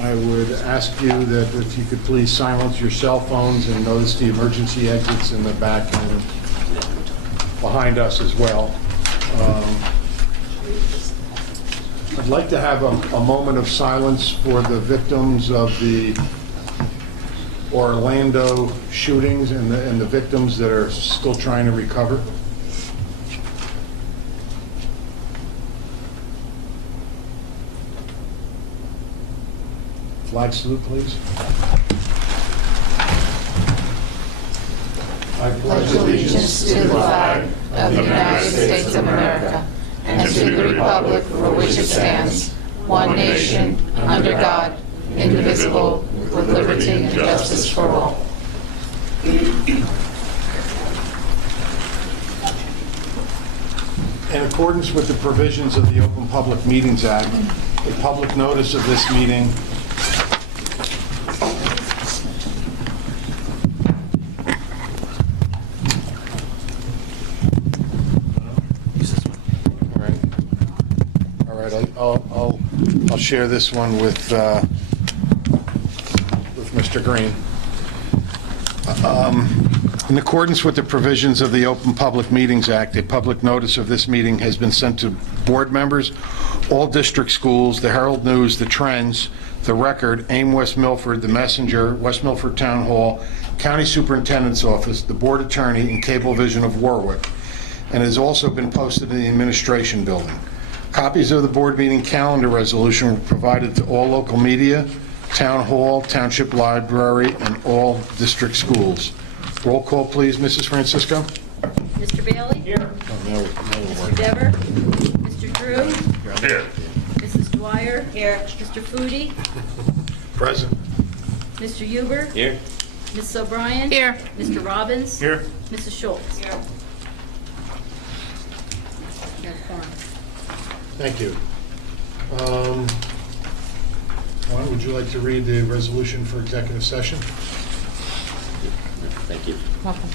I would ask you that if you could please silence your cell phones and notice the emergency exits in the back and behind us as well. I'd like to have a moment of silence for the victims of the Orlando shootings and the victims that are still trying to recover. Flag salute, please. I pledge allegiance to the flag of the United States of America and to the republic for which it stands, one nation, under God, indivisible, with liberty and justice for all. In accordance with the provisions of the Open Public Meetings Act, a public notice of this meeting I'll share this one with Mr. Green. In accordance with the provisions of the Open Public Meetings Act, a public notice of this meeting has been sent to board members, all district schools, the Herald News, the Trends, the Record, AIM West Milford, the Messenger, West Milford Town Hall, County Superintendent's Office, the Board Attorney, and Cablevision of Warwick, and has also been posted in the Administration Building. Copies of the board meeting calendar resolution were provided to all local media, Town Hall, Township Library, and all district schools. Roll call, please, Mrs. Francisco. Mr. Bailey? Here. Mr. Dever? Mr. Drew? Here. Mrs. Dwyer? Here. Mr. Foodie? Present. Mr. Huber? Here. Mrs. O'Brien? Here. Mr. Robbins? Here. Mrs. Schultz? Here. Thank you. Juan, would you like to read the resolution for executive session? Thank you. Welcome.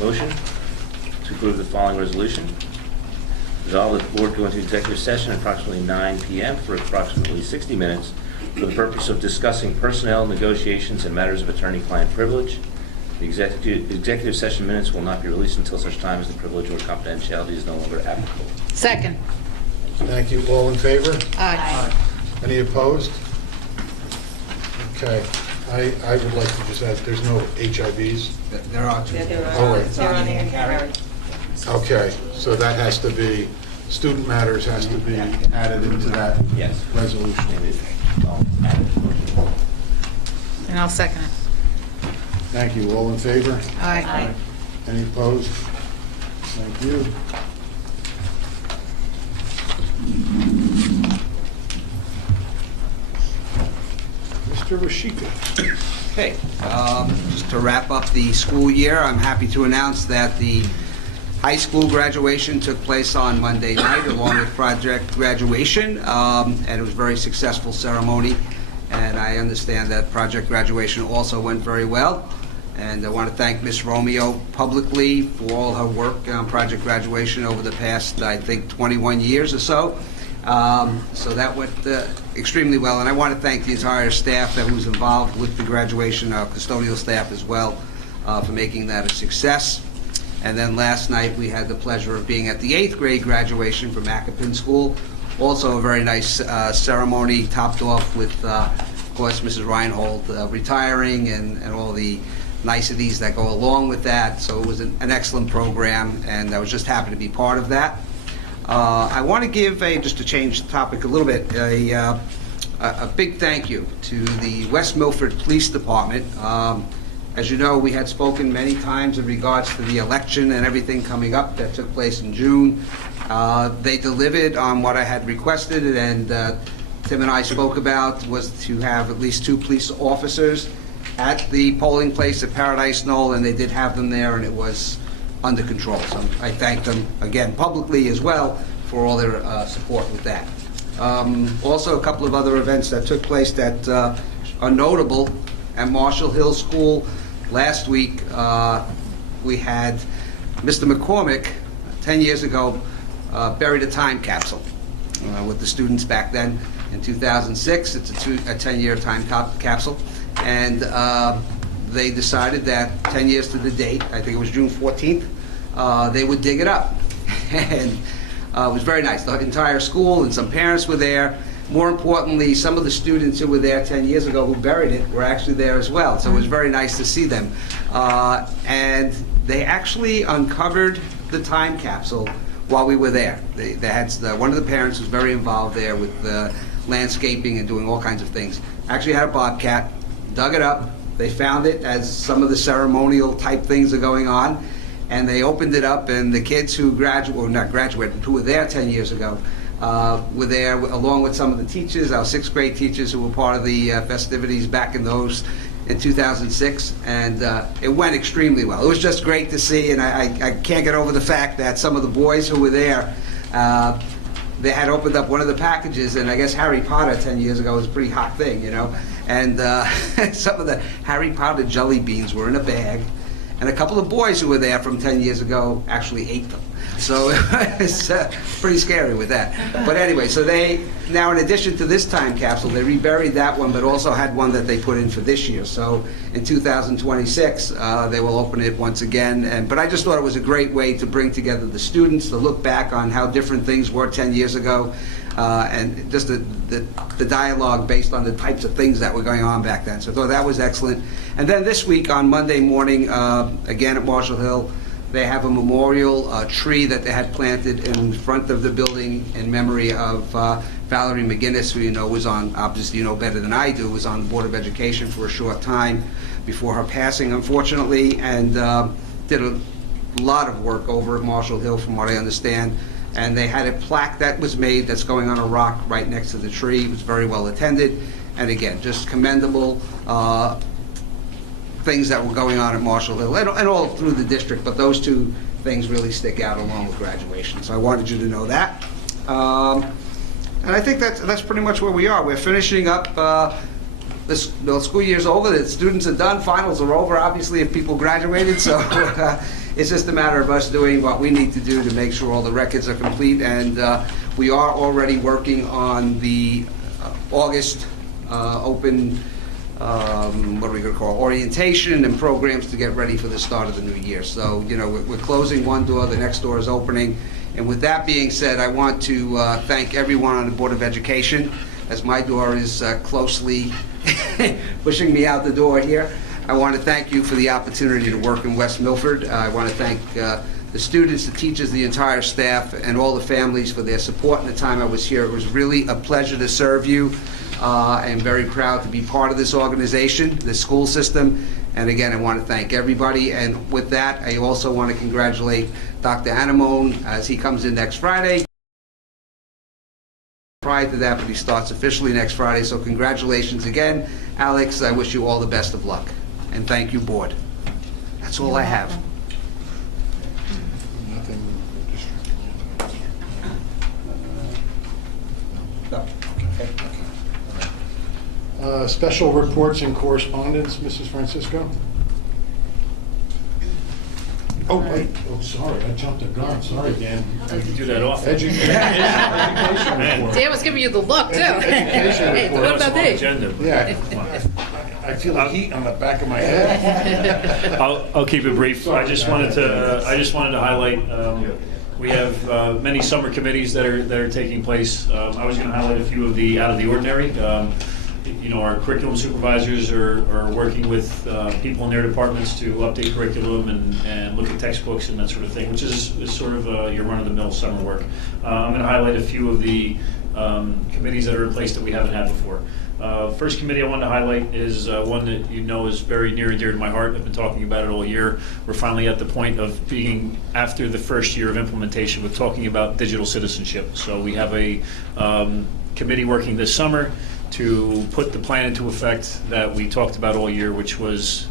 Motion to approve the following resolution. Resolve that the board go into executive session at approximately 9 p.m. for approximately 60 minutes for the purpose of discussing personnel negotiations and matters of attorney-client privilege. The executive session minutes will not be released until such time as the privilege or confidentiality is no longer applicable. Second. Thank you. All in favor? Aye. Any opposed? Okay. I would like to just add, there's no HIVs. There are two. Oh, right. It's on here, Carrie. Okay, so that has to be, student matters has to be added into that Yes. resolution. And I'll second it. Thank you. All in favor? Aye. Any opposed? Thank you. Mr. Rashika. Okay, just to wrap up the school year, I'm happy to announce that the high school graduation took place on Monday night along with project graduation, and it was a very successful ceremony, and I understand that project graduation also went very well. And I want to thank Ms. Romeo publicly for all her work on project graduation over the past, I think, 21 years or so. So that went extremely well, and I want to thank the entire staff that was involved with the graduation, our custodial staff as well, for making that a success. And then last night we had the pleasure of being at the 8th grade graduation from Macapin School. Also a very nice ceremony, topped off with, of course, Mrs. Reinhold retiring and all the niceties that go along with that. So it was an excellent program, and I was just happy to be part of that. I want to give just to change the topic a little bit, a big thank you to the West Milford Police Department. As you know, we had spoken many times in regards to the election and everything coming up that took place in June. They delivered on what I had requested, and Tim and I spoke about was to have at least 2 police officers at the polling place at Paradise Knoll, and they did have them there, and it was under control. So I thank them again publicly as well for all their support with that. Also, a couple of other events that took place that are notable at Marshall Hill School. Last week, we had Mr. McCormick, 10 years ago, buried a time capsule. with the students back then in 2006. It's a 10-year time capsule. And they decided that 10 years to the date, I think it was June 14th, they would dig it up. And it was very nice. The entire school and some parents were there. More importantly, some of the students who were there 10 years ago who buried it were actually there as well. So it was very nice to see them. And they actually uncovered the time capsule while we were there. They had one of the parents was very involved there with landscaping and doing all kinds of things. Actually had a bobcat, dug it up. They found it as some of the ceremonial type things are going on. And they opened it up, and the kids who who were there 10 years ago, were there along with some of the teachers, our 6th grade teachers who were part of the festivities back in 2006, and it went extremely well. It was just great to see, and I can't get over the fact that some of the boys who were there, they had opened up one of the packages, and I guess Harry Potter 10 years ago was a pretty hot thing, you know, and some of the Harry Potter jelly beans were in a bag, and a couple of boys who were there from 10 years ago actually ate them. So it's pretty scary with that. But anyway, so they, now in addition to this time capsule, they reburied that one, but also had one that they put in for this year. So in 2026, they will open it once again. But I just thought it was a great way to bring together the students, to look back on how different things were 10 years ago, and just the dialogue based on the types of things that were going on back then. So I thought that was excellent. And then this week on Monday morning, again at Marshall Hill, they have a memorial tree that they had planted in front of the building in memory of Valerie McGinnis, who you know was on, obviously you know better than I do, was on the Board of Education for a short time before her passing, unfortunately, and did a lot of work over at Marshall Hill, from what I understand. And they had a plaque that was made that's going on a rock right next to the tree. It was very well attended, and again, just commendable things that were going on at Marshall Hill and all through the district, but those two things really stick out along with graduation. So I wanted you to know that. And I think that's pretty much where we are. We're finishing up, the school year's over, the students are done, finals are over, obviously, if people graduated, so it's just a matter of us doing what we need to do to make sure all the records are complete, and we are already working on the August open what are we going to call orientation and programs to get ready for the start of the new year. So, you know, we're closing one door, the next door is opening. And with that being said, I want to thank everyone on the Board of Education, as my door is closely pushing me out the door here. I want to thank you for the opportunity to work in West Milford. I want to thank the students, the teachers, the entire staff, and all the families for their support in the time I was here. It was really a pleasure to serve you. I'm very proud to be part of this organization, the school system, and again, I want to thank everybody. And with that, I also want to congratulate Dr. Anamone as he comes in next Friday. Prior to that, but he starts officially next Friday, so congratulations again. Alex, I wish you all the best of luck. And thank you, board. That's all I have. Special reports and correspondence, Mrs. Francisco? Oh, wait, oh, sorry, I jumped the gun, sorry, Dan. You do that often. Education report. Dan was giving you the look, too. Education Hey, report. what about me? Agenda. Yeah. I feel the heat on the back of my head. I'll keep it brief. I just wanted to highlight, we have many summer committees that are taking place. I was going to highlight a few of the out of the ordinary. You know, our curriculum supervisors are working with people in their departments to update curriculum and look at textbooks and that sort of thing, which is sort of your run-of-the-mill summer work. I'm going to highlight a few of the committees that are in place that we haven't had before. First committee I wanted to highlight is one that you know is very near and dear to my heart. I've been talking about it all year. We're finally at the point of being after the first year of implementation with talking about digital citizenship. So we have a committee working this summer to put the plan into effect that we talked about all year, which was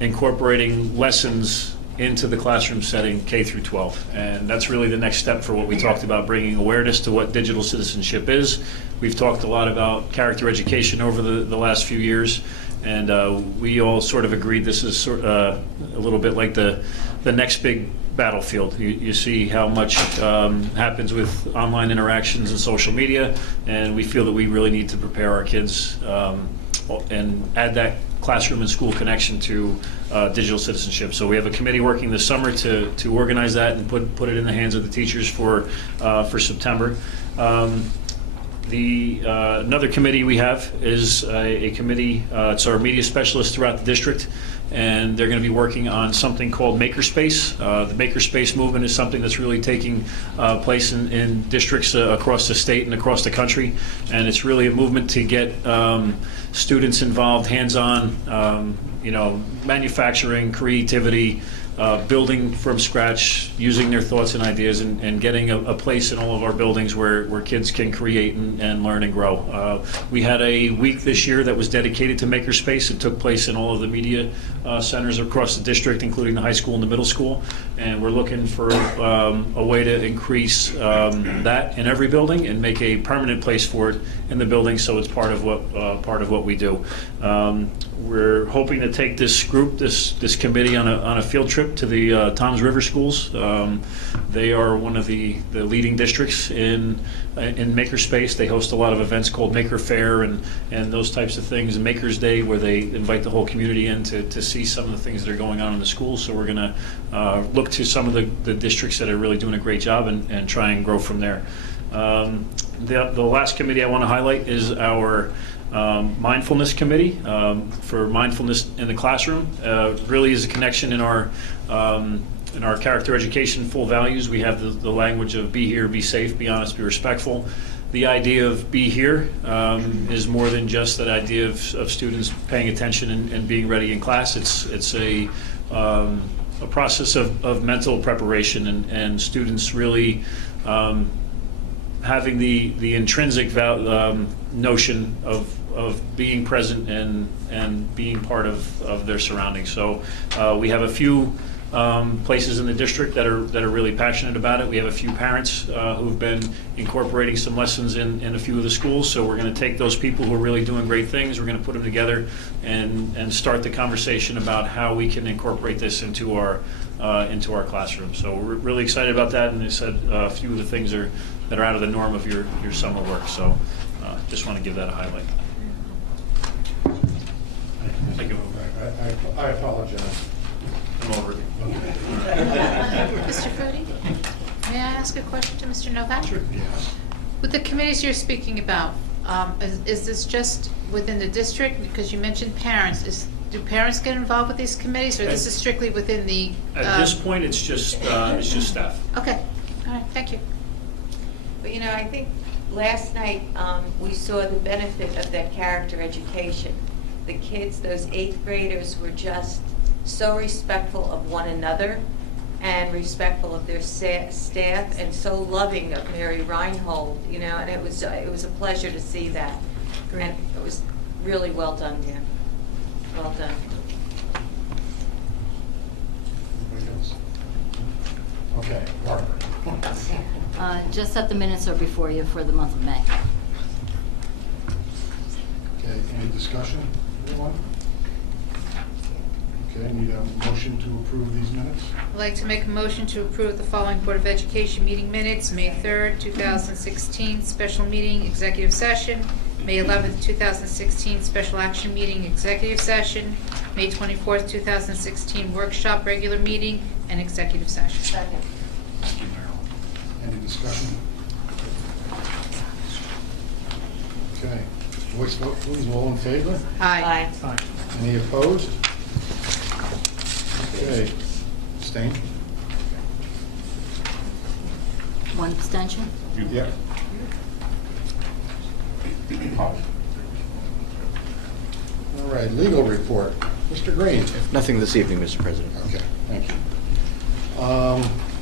incorporating lessons into the classroom setting K through 12. And that's really the next step for what we talked about, bringing awareness to what digital citizenship is. We've talked a lot about character education over the last few years, and we all sort of agreed this is a little bit like the next big battlefield. You see how much happens with online interactions and social media, and we feel that we really need to prepare our kids and add that classroom and school connection to digital citizenship. So we have a committee working this summer to organize that and put it in the hands of the teachers for September. Another committee we have is a committee, it's our media specialists throughout the district, and they're going to be working on something called Makerspace. The Makerspace movement is something that's really taking place in districts across the state and across the country, and it's really a movement to get students involved, hands-on, manufacturing, creativity, building from scratch, using their thoughts and ideas, and getting a place in all of our buildings where kids can create and learn and grow. We had a week this year that was dedicated to Makerspace. It took place in all of the media centers across the district, including the high school and the middle school, and we're looking for a way to increase that in every building and make a permanent place for it in the building, so it's part of what we do. We're hoping to take this group, this committee, on a field trip to the Toms River schools. They are one of the leading districts in Makerspace. They host a lot of events called Maker Fair and those types of things, and Maker's Day, where they invite the whole community in to see some of the things that are going on in the schools. So we're going to look to some of the districts that are really doing a great job and try and grow from there. The last committee I want to highlight is our mindfulness committee for mindfulness in the classroom. Really is a connection in our character education full values. We have the language of be here, be safe, be honest, be respectful. The idea of be here is more than just that idea of students paying attention and being ready in class. It's a process of mental preparation and students really having the intrinsic notion of being present and being part of their surroundings. So we have a few places in the district that are really passionate about it. We have a few parents who've been incorporating some lessons in a few of the schools. So we're going to take those people who are really doing great things. We're going to put them together and start the conversation about how we can incorporate this into our classroom. So we're really excited about that. And they said a few of the things that are out of the norm of your summer work. So just want to give that a highlight. Thank you. I apologize. I'm over it. Mr. Fode, may I ask a question to Mr. Novak? Sure. Yes. With the committees you're speaking about, is this just within the district? Because you mentioned parents. Do parents get involved with these committees, or this is strictly within the? At this point, it's just staff. Okay. All right. Thank you. But I think last night we saw the benefit of that character education. The kids, those 8th graders, were just so respectful of one another and respectful of their staff, and so loving of Mary Reinhold, and it was a pleasure to see that. Great. And it was really well done, Dan. Well done. Anybody else? Okay, Barbara. Just that the minutes are before you for the month of May. Okay, any discussion, everyone? Okay, need a motion to approve these minutes? I'd like to make a motion to approve the following Board of Education meeting minutes: May 3rd, 2016, special meeting, executive session; May 11th, 2016, special action meeting, executive session; May 24th, 2016, workshop, regular meeting, and executive session. Second. Any discussion? Okay, voice vote please, all in favor? Aye. Any opposed? Okay, abstain? One abstention? Yep. All right, legal report. Mr. Green? Nothing this evening, Mr. President. Okay, thank you.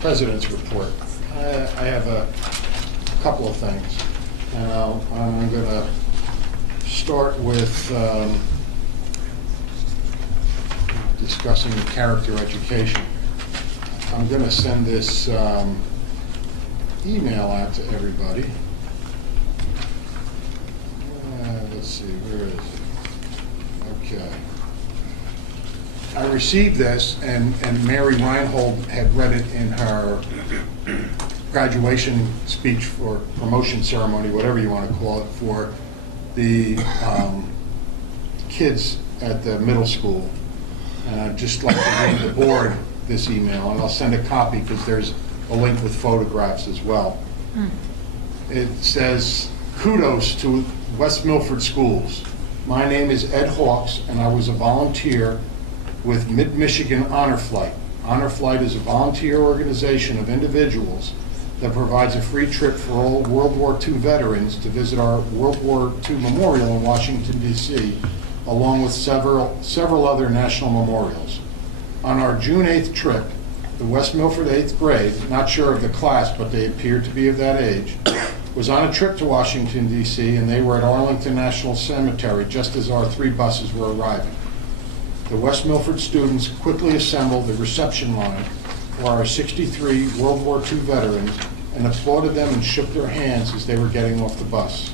President's report. I have a couple of things, and I'm going to start with discussing character education. I'm going to send this email out to everybody. Let's see, where is it? Okay. I received this, and Mary Reinhold had read it in her graduation speech for promotion ceremony, whatever you want to call it, for the kids at the middle school. And I'd just like to read the board this email, and I'll send a copy because there's a link with photographs as well. It says, "Kudos to West Milford Schools. My name is Ed Hawks, and I was a volunteer with Mid-Michigan Honor Flight. Honor Flight is a volunteer organization of individuals that provides a free trip for all World War II veterans to visit our World War II memorial in Washington, D.C., along with several other national memorials. On our June 8th trip, the West Milford 8th grade, not sure of the class, but they appeared to be of that age, was on a trip to Washington, D.C., and they were at Arlington National Cemetery just as our 3 buses were arriving. The West Milford students quickly assembled the reception line for our 63 World War II veterans and applauded them and shook their hands as they were getting off the bus.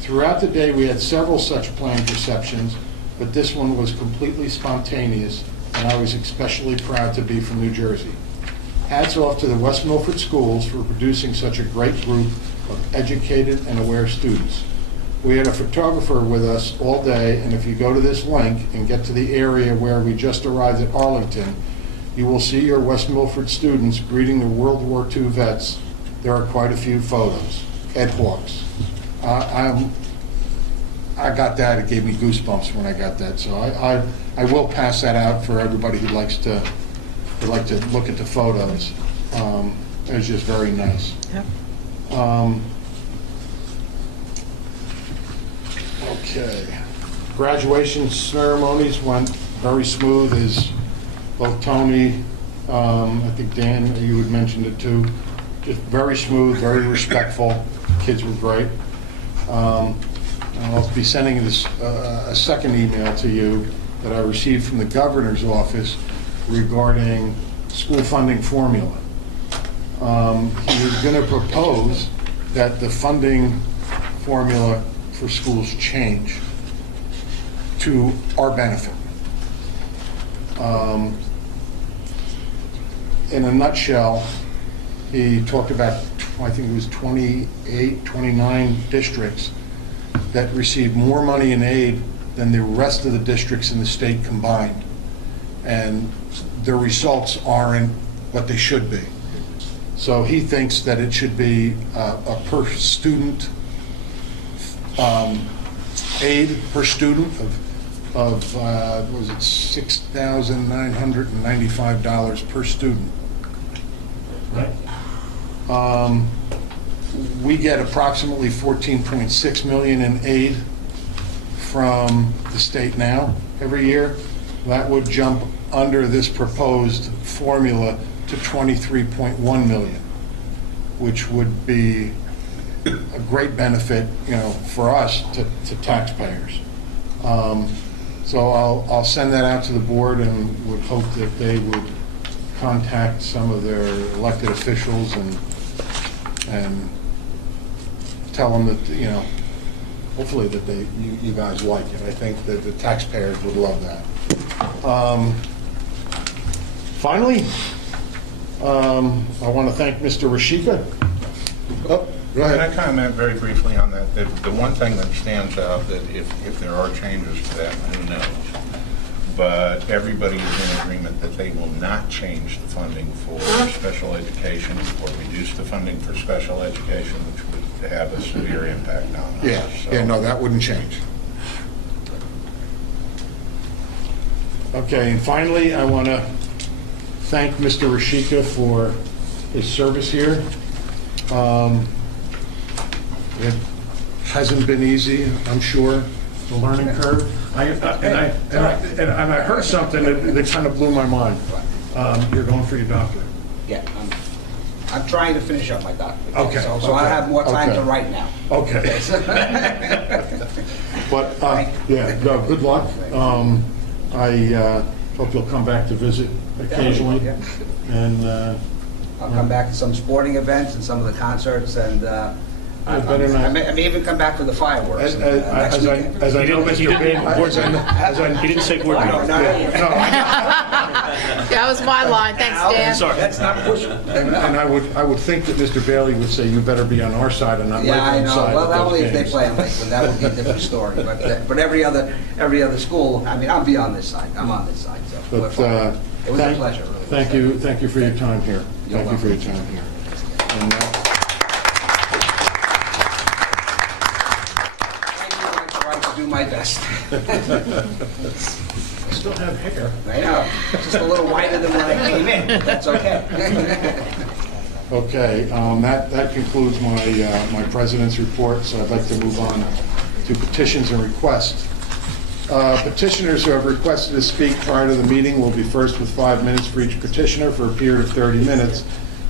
Throughout the day, we had several such planned receptions, but this one was completely spontaneous, and I was especially proud to be from New Jersey. Hats off to the West Milford schools for producing such a great group of educated and aware students. We had a photographer with us all day, and if you go to this link and get to the area where we just arrived at Arlington, you will see your West Milford students greeting the World War II vets. There are quite a few photos." Ed Hawks. I got that. It gave me goosebumps when I got that. So I will pass that out for everybody who likes to look at the photos. It was just very nice. Okay. Graduation ceremonies went very smooth, as both Tony, I think Dan, you had mentioned it too. Just very smooth, very respectful. Kids were great. I'll be sending this a second email to you that I received from the governor's office regarding school funding formula. He was going to propose that the funding formula for schools change to our benefit. In a nutshell, he talked about, I think it was 28, 29 districts that received more money in aid than the rest of the districts in the state combined. And their results aren't what they should be. So he thinks that it should be a per student aid per student of what was it, $6,995 per student. Right. We get approximately $14.6 million in aid from the state now every year. That would jump under this proposed formula to $23.1 million, which would be a great benefit, for us to taxpayers. So I'll send that out to the board and would hope that they would contact some of their elected officials and tell them that, hopefully that you guys like it. I think that the taxpayers would love that. Finally, I want to thank Mr. Rashika. Oh, go ahead. Can I comment very briefly on that? The one thing that stands out, that if there are changes to that, who knows? But everybody is in agreement that they will not change the funding for special education or reduce the funding for special education, which would have a severe impact on us. Yeah, no, that wouldn't change. Okay, and finally, I want to thank Mr. Rashika for his service here. It hasn't been easy, I'm sure, the learning curve. And I heard something that kind of blew my mind. You're going for your doctorate. Yeah, I'm trying to finish up my doctorate. Okay. So I have more time to Okay. write now. Okay. But, yeah, no, good luck. I hope you'll come back to visit occasionally. Yeah. And I'll come back to some sporting events and some of the concerts, and You better I not. may even come back for the fireworks. As next I weekend. as I know, He Mr. didn't- Bailey, He didn't say board No, meeting. no, That was my line, thanks, Dan. Sorry. Let's not push it. and I would think that Mr. Bailey would say you better be on our side and not Yeah, I Lakeland's know. side. Well, of only those if they games. play in Lakeland, that would be a different story. But every other school, I mean, I'll be on this side. I'm on this side, so. we're But fine. It was a thank- pleasure, really. Thank you for your time here. You're Thank you for your welcome. time here. And, I tried to do my best. I still have hair. I know. Just a little whiter than when I came in. That's okay. Okay, that concludes my president's report, so I'd like to move on to petitions and requests. Petitioners who have requested to speak prior to the meeting will be first with 5 minutes for each petitioner for a period of 30 minutes,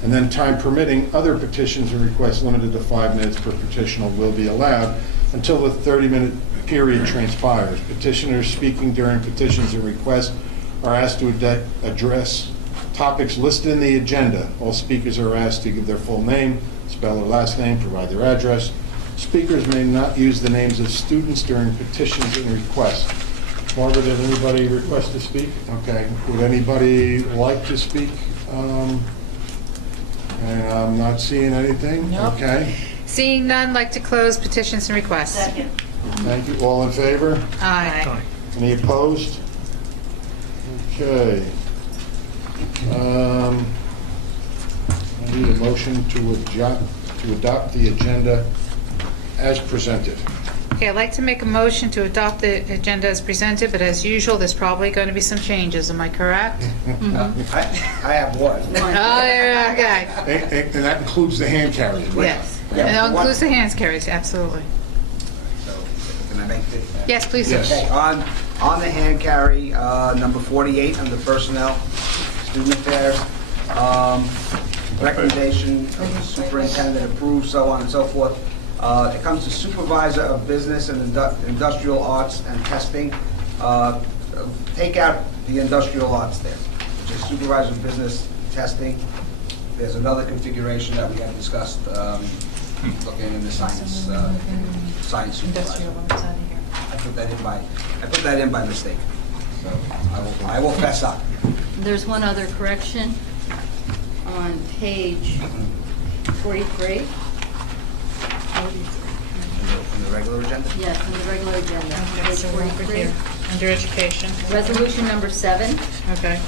and then time permitting, other petitions and requests limited to 5 minutes per petitioner will be allowed until the 30-minute period transpires. Petitioners speaking during petitions and requests are asked to address topics listed in the agenda. All speakers are asked to give their full name, spell their last name, provide their address. Speakers may not use the names of students during petitions and requests. Barbara, did anybody request to speak? Okay. Would anybody like to speak? And I'm not seeing anything. Nope. Okay. Seeing none, like to close petitions and requests. Second. Thank you. All in favor? Aye. Any opposed? Okay. I need a motion to adopt the agenda as presented. Okay, I'd like to make a motion to adopt the agenda as presented, but as usual, there's probably going to be some changes, am I correct? I have one. Oh, yeah, okay. And that includes the hand carriage. Yes. Yeah, And it one- includes the hands carries, absolutely. So, can I make the? Yes, please. Yes. Okay, on the hand carry, number 48, under personnel, student affairs, recommendation of the superintendent approved, so on and so forth. It comes to supervisor of business and industrial arts and testing. Take out the industrial arts there, which is supervisor of business testing. There's another configuration that we have discussed, looking in the science supervisor. I put that in by mistake. So I will fess up. There's one other correction on page 43. In the regular agenda? Yes, in the regular agenda, page 43. Under education. Resolution number 7. Okay.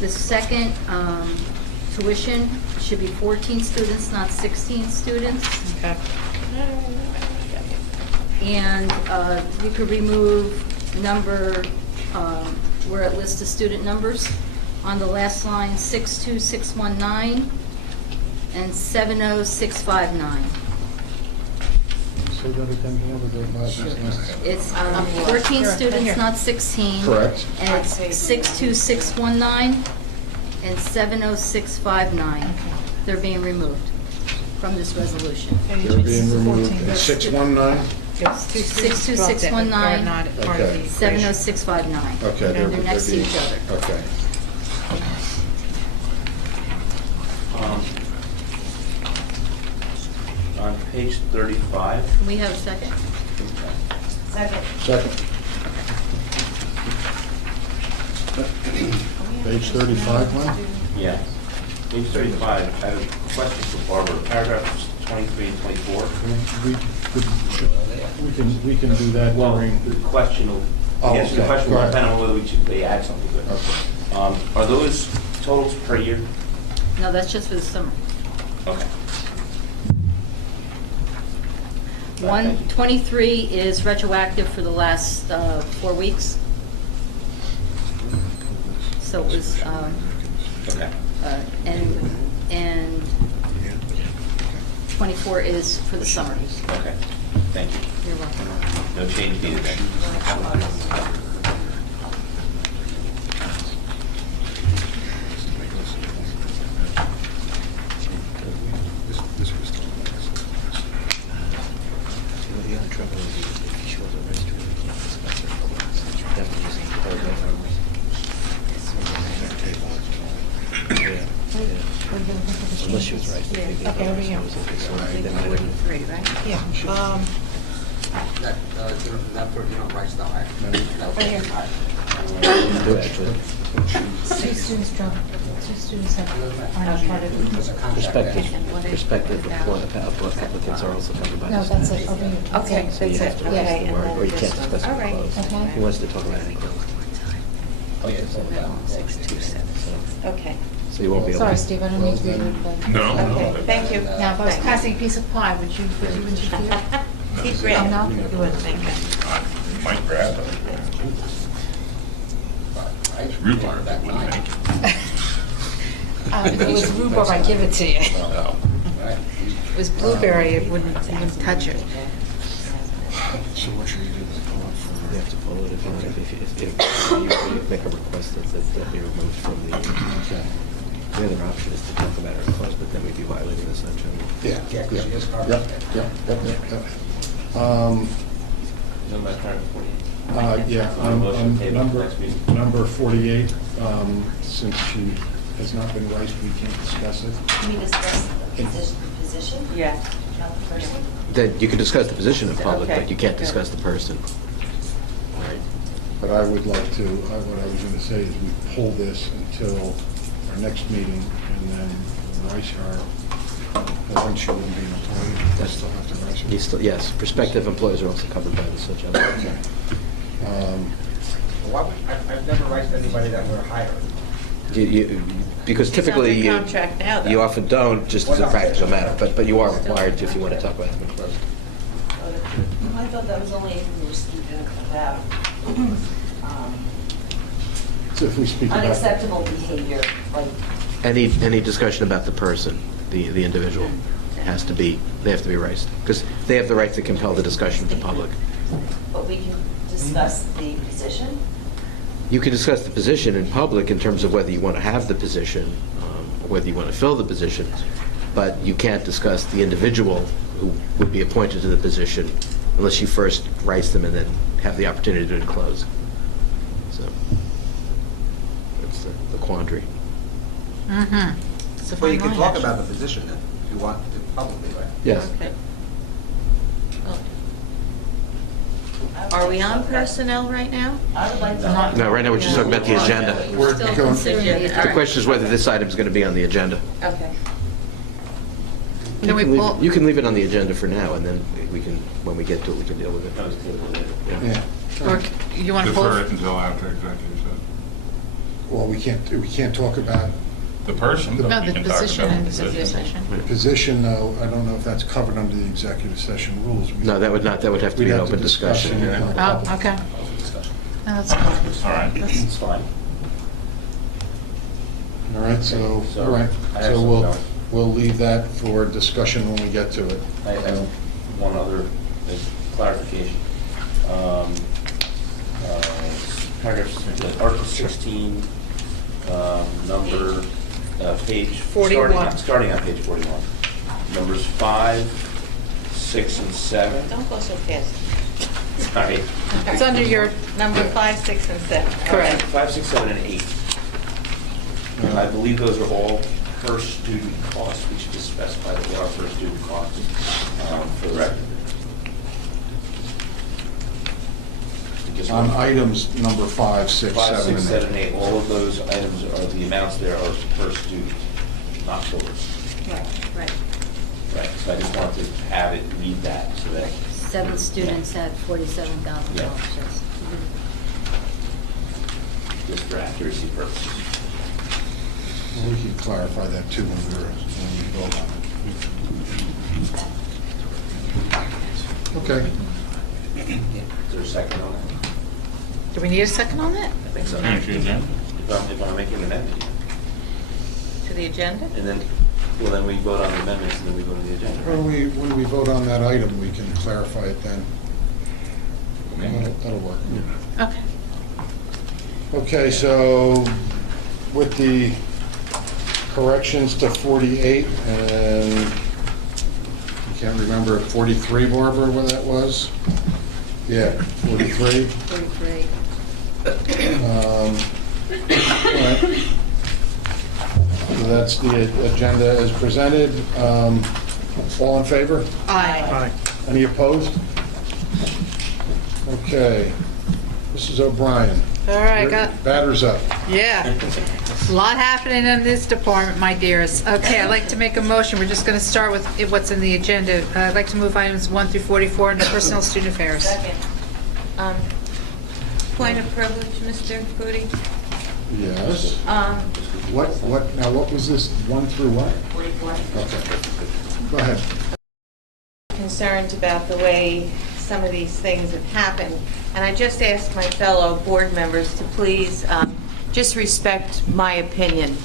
The second tuition should be 14 students, not 16 students. Okay. And you could remove number, where it lists the student numbers. On the last line, 62619 and 70659. Say that again, It's 14 students, not 16. Correct. And it's 62619 and 70659. They're being removed from this resolution. They're being removed. And 619? 62619. Okay. 70659. Okay. They're next to being- each other. Okay. On page 35, Can we have a second? Second. Second. Page 35, Glenn? yeah, page 35, I have a question for Barbara. Paragraphs 23 and 24. We can do that Well, during. the question will, Oh, yes, the okay. question will Go ahead. depend on whether they add something to it. Okay. Are those totals per year? No, that's just for the summer. Okay. 123 is retroactive for the last 4 weeks. So it was, Okay. and 24 is for the summer. Okay. Thank you. You're welcome. No change needed then. The only trouble is if she wasn't registered with the campus, that's her class. She'd have to use her Yeah. Unless she was right. Okay, over here. Yeah, You don't write stuff. right here. Two students dropped, two students are not part of it. Prospective applicants are also covered by No, this. that's it, over here. Okay, So you have to Yeah. raise the word, or you can't discuss All it right. closed. Okay. He wants to talk about anything else. Oh, yeah, it's all about 627. Okay, So you won't be able Sorry, to. Steve, I don't mean to be rude, but. No, okay, thank you. Now, if I was passing a piece of pie, would you interfere? Keep Oh, reading. no? You would, thank you. I might grab it. It's rhubarb, that wouldn't make it. If it was rhubarb, I'd give it to you. If No. it was blueberry, it wouldn't touch it. So what should we do? You have to pull it if you make a request that be removed from the. The other option is to talk about it in close, but then we'd be violating the sunshine law. Yeah. Yeah, because she is covered. Yep. Number 48. Yeah, Motion table next meeting. number 48, since she has not been raised, we can't discuss it. Can we discuss the position, Yeah. not the person? That you can discuss the position in public, Okay. but you can't discuss the person. But I would like to, what I was going to say is we pull this until our next meeting, and then raise her, I think she wouldn't be an employee, I still have to raise her. You still, yes, prospective employees are also covered by the sunshine law. Okay. I've never raised anybody that we're hiring. Because He's typically, under you contract now, though. you often don't, just as a practical matter, but you are required to if you want to talk about it in closed. I thought that was only if we were speaking about So if we speak about. unacceptable behavior, like, Any discussion about the person, the individual, has to be, they have to be raised. Because they have the right to compel the discussion of the public. but we can discuss the position? You can discuss the position in public in terms of whether you want to have the position, or whether you want to fill the position, but you can't discuss the individual who would be appointed to the position unless you first raise them and then have the opportunity to close. So, that's the quandary. Mm-hmm. Well, you can talk about the position then, if you want to publicly, right? Yes. Okay. Are we on personnel right now? I would like to. No, right now we're just talking about the agenda. We're Still going, considering the All The right. question is whether this item is going to be on the agenda. Okay. Can we pull? You can leave it on the agenda for now, and then we can, when we get to it, we can deal with it. That was tabled later. Yeah. yeah. Or you want to pull? Defer it until after executive session. Well, we can't talk about The person, but No, we the can talk position about in the executive position. session. position, though. I don't know if that's covered under the executive session rules. No, that would not, that would have to We'd be an have to open discuss discussion. it in a Oh, public. okay. Open discussion. No, that's fine. All right. It's fine. All right, so, So, all right, I have so some we'll, notes. we'll leave that for discussion when we get to it. I have one other clarification. Paragraph, Article 16, number, page. 41. Starting on page 41. Numbers 5, 6, and 7. Don't go so fast. Sorry. It's under your, Number 5, 6, and 7. Correct. 5, 6, 7, and 8. And I believe those are all per student costs. We should just specify that they are per student costs for the record. Just On items number 5, 6, 5, 7, 6, and 7, 8, all of those items are, the amounts there are per student, not total. Right, right. Right, so I just wanted to have it read that so that, 7 students at $47,000. Yeah. Yes. just for accuracy purposes. We can clarify that too when we vote on it. Okay. Is there a second on that? do we need a second on that? I think so. Finish your agenda? If I'm making an amendment, To the agenda? and then, well, then we vote on the amendments and then we go to the agenda. When we vote on that item, we can clarify it then. That'll work. Okay. Okay, so with the corrections to 48, and I can't remember, 43, Barbara, where that was? Yeah, 43. 43. All right. So that's the agenda as presented. All in favor? Aye. Any opposed? Okay. Mrs. O'Brien. All right, got, Batter's up. yeah. A lot happening in this department, my dears. Okay, I'd like to make a motion. We're just going to start with what's in the agenda. I'd like to move items 1 through 44 under Personnel Student Affairs. Second. Point of privilege, Mr. Foodie. Yes. What was this, 1 through what? 44. Okay. Go ahead. Concerned about the way some of these things have happened, and I just asked my fellow board members to please just respect my opinion.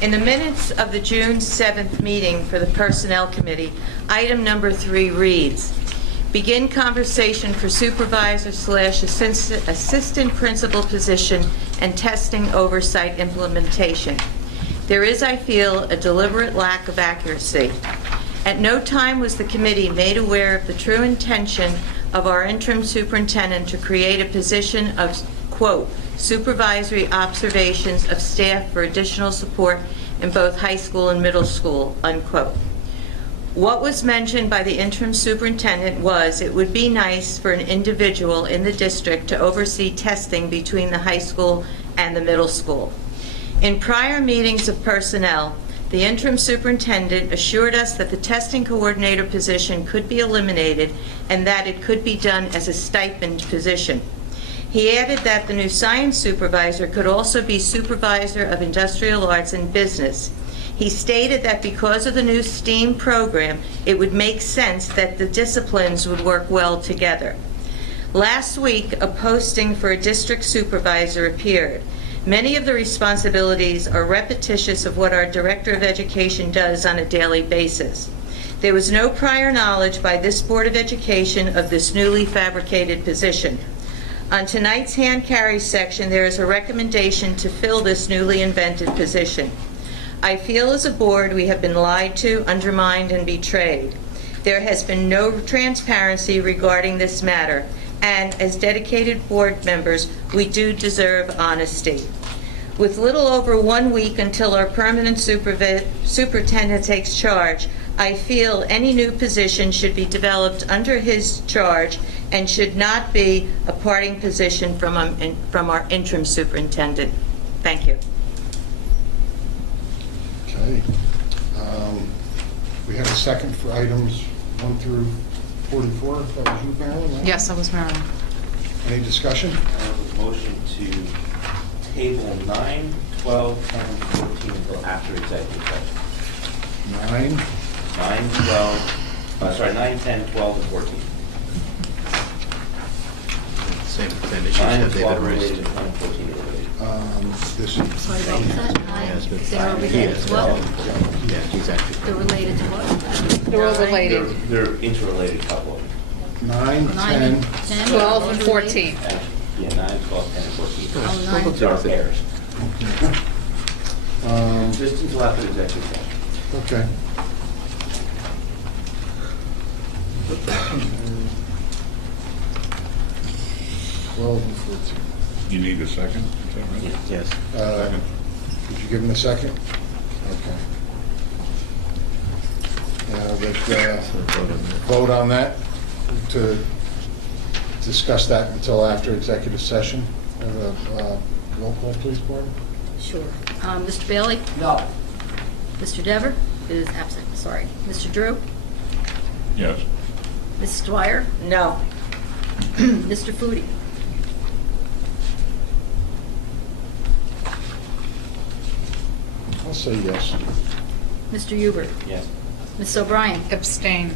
In the minutes of the June 7th meeting for the Personnel Committee, item number 3 reads, "Begin conversation for supervisor/assistant principal position and testing oversight implementation." There is, I feel, a deliberate lack of accuracy. At no time was the committee made aware of the true intention of our interim superintendent to create a position of, quote, "supervisory observations of staff for additional support in both high school and middle school," unquote. What was mentioned by the interim superintendent was it would be nice for an individual in the district to oversee testing between the high school and the middle school. In prior meetings of personnel, the interim superintendent assured us that the testing coordinator position could be eliminated and that it could be done as a stipend position. He added that the new science supervisor could also be supervisor of industrial arts and business. He stated that because of the new STEAM program, it would make sense that the disciplines would work well together. Last week, a posting for a district supervisor appeared. Many of the responsibilities are repetitious of what our Director of Education does on a daily basis. There was no prior knowledge by this Board of Education of this newly fabricated position. On tonight's hand carry section, there is a recommendation to fill this newly invented position. I feel as a board we have been lied to, undermined, and betrayed. There has been no transparency regarding this matter, and as dedicated board members, we do deserve honesty. With little over 1 week until our permanent superintendent takes charge, I feel any new position should be developed under his charge and should not be a parting position from our interim superintendent. Thank you. Okay. We have a second for items 1 through 44. That was you, Marilyn, right? Yes, that was Marilyn. Any discussion? Motion to table 9, 12, 10, 14 until after executive session. 9. 9, 10, 12, and 14. Same issues 9 that and they've 12 been related, raised. and 10 and 14 related. This Sorry, what was that? Yes, but- They are He related is, to what? Yeah, he's actually. They're related to what? They're all related. They're interrelated, couple of them. 9, 10. 10, 12 and 14. Yeah, 9, 12, 10, and 14. Oh, 9. They're our pairs. Um, Just until after executive session. Okay. Twelve and 14. You need a second? Is that right? Yes. Second. Did you give him a second? Okay. Vote on that to discuss that until after executive session. Roll call, please, Board. Sure. Mr. Bailey? No. Mr. Dever is absent, sorry. Mr. Drew? Yes. Mrs. Dwyer? No. Mr. Foodie? I'll say yes. Mr. Huber? Yes. Ms. O'Brien? Abstain.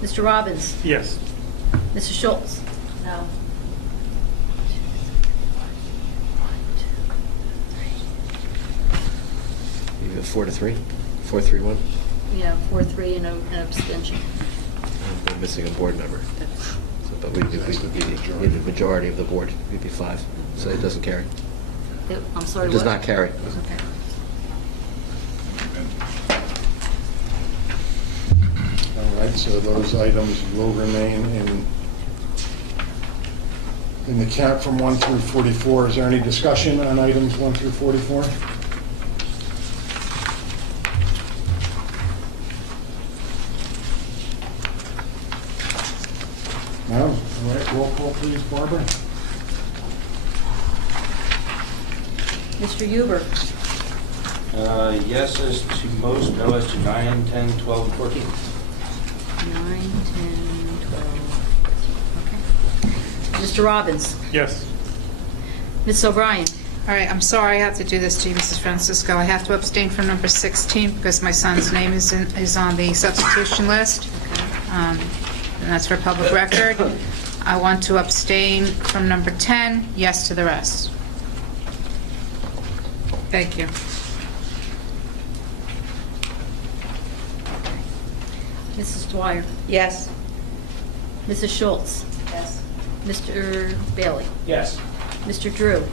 Mr. Robbins? Yes. Mrs. Schultz? No. You have 4-3? 4-3-1? Yeah, 4-3 and an abstention. We're missing a board member. So, but we need the majority of the board. We'd be 5, so it doesn't carry. I'm sorry, It does what? not carry. Okay. All right, so those items will remain in the count from 1 through 44. Is there any discussion on items 1 through 44? No? All right, roll call, please, Barbara. Mr. Huber? Yes as to most, no as to 9, 10, 12, and 14. 9, 10, 12, 14. Okay. Mr. Robbins? Yes. Ms. O'Brien? All right, I'm sorry I have to do this to you, Mrs. Francisco. I have to abstain from number 16 because my son's name is on the substitution list, and that's for public record. I want to abstain from number 10, yes to the rest. Thank you. Mrs. Dwyer? Yes. Mrs. Schultz? Yes. Mr. Bailey? Yes. Mr. Drew?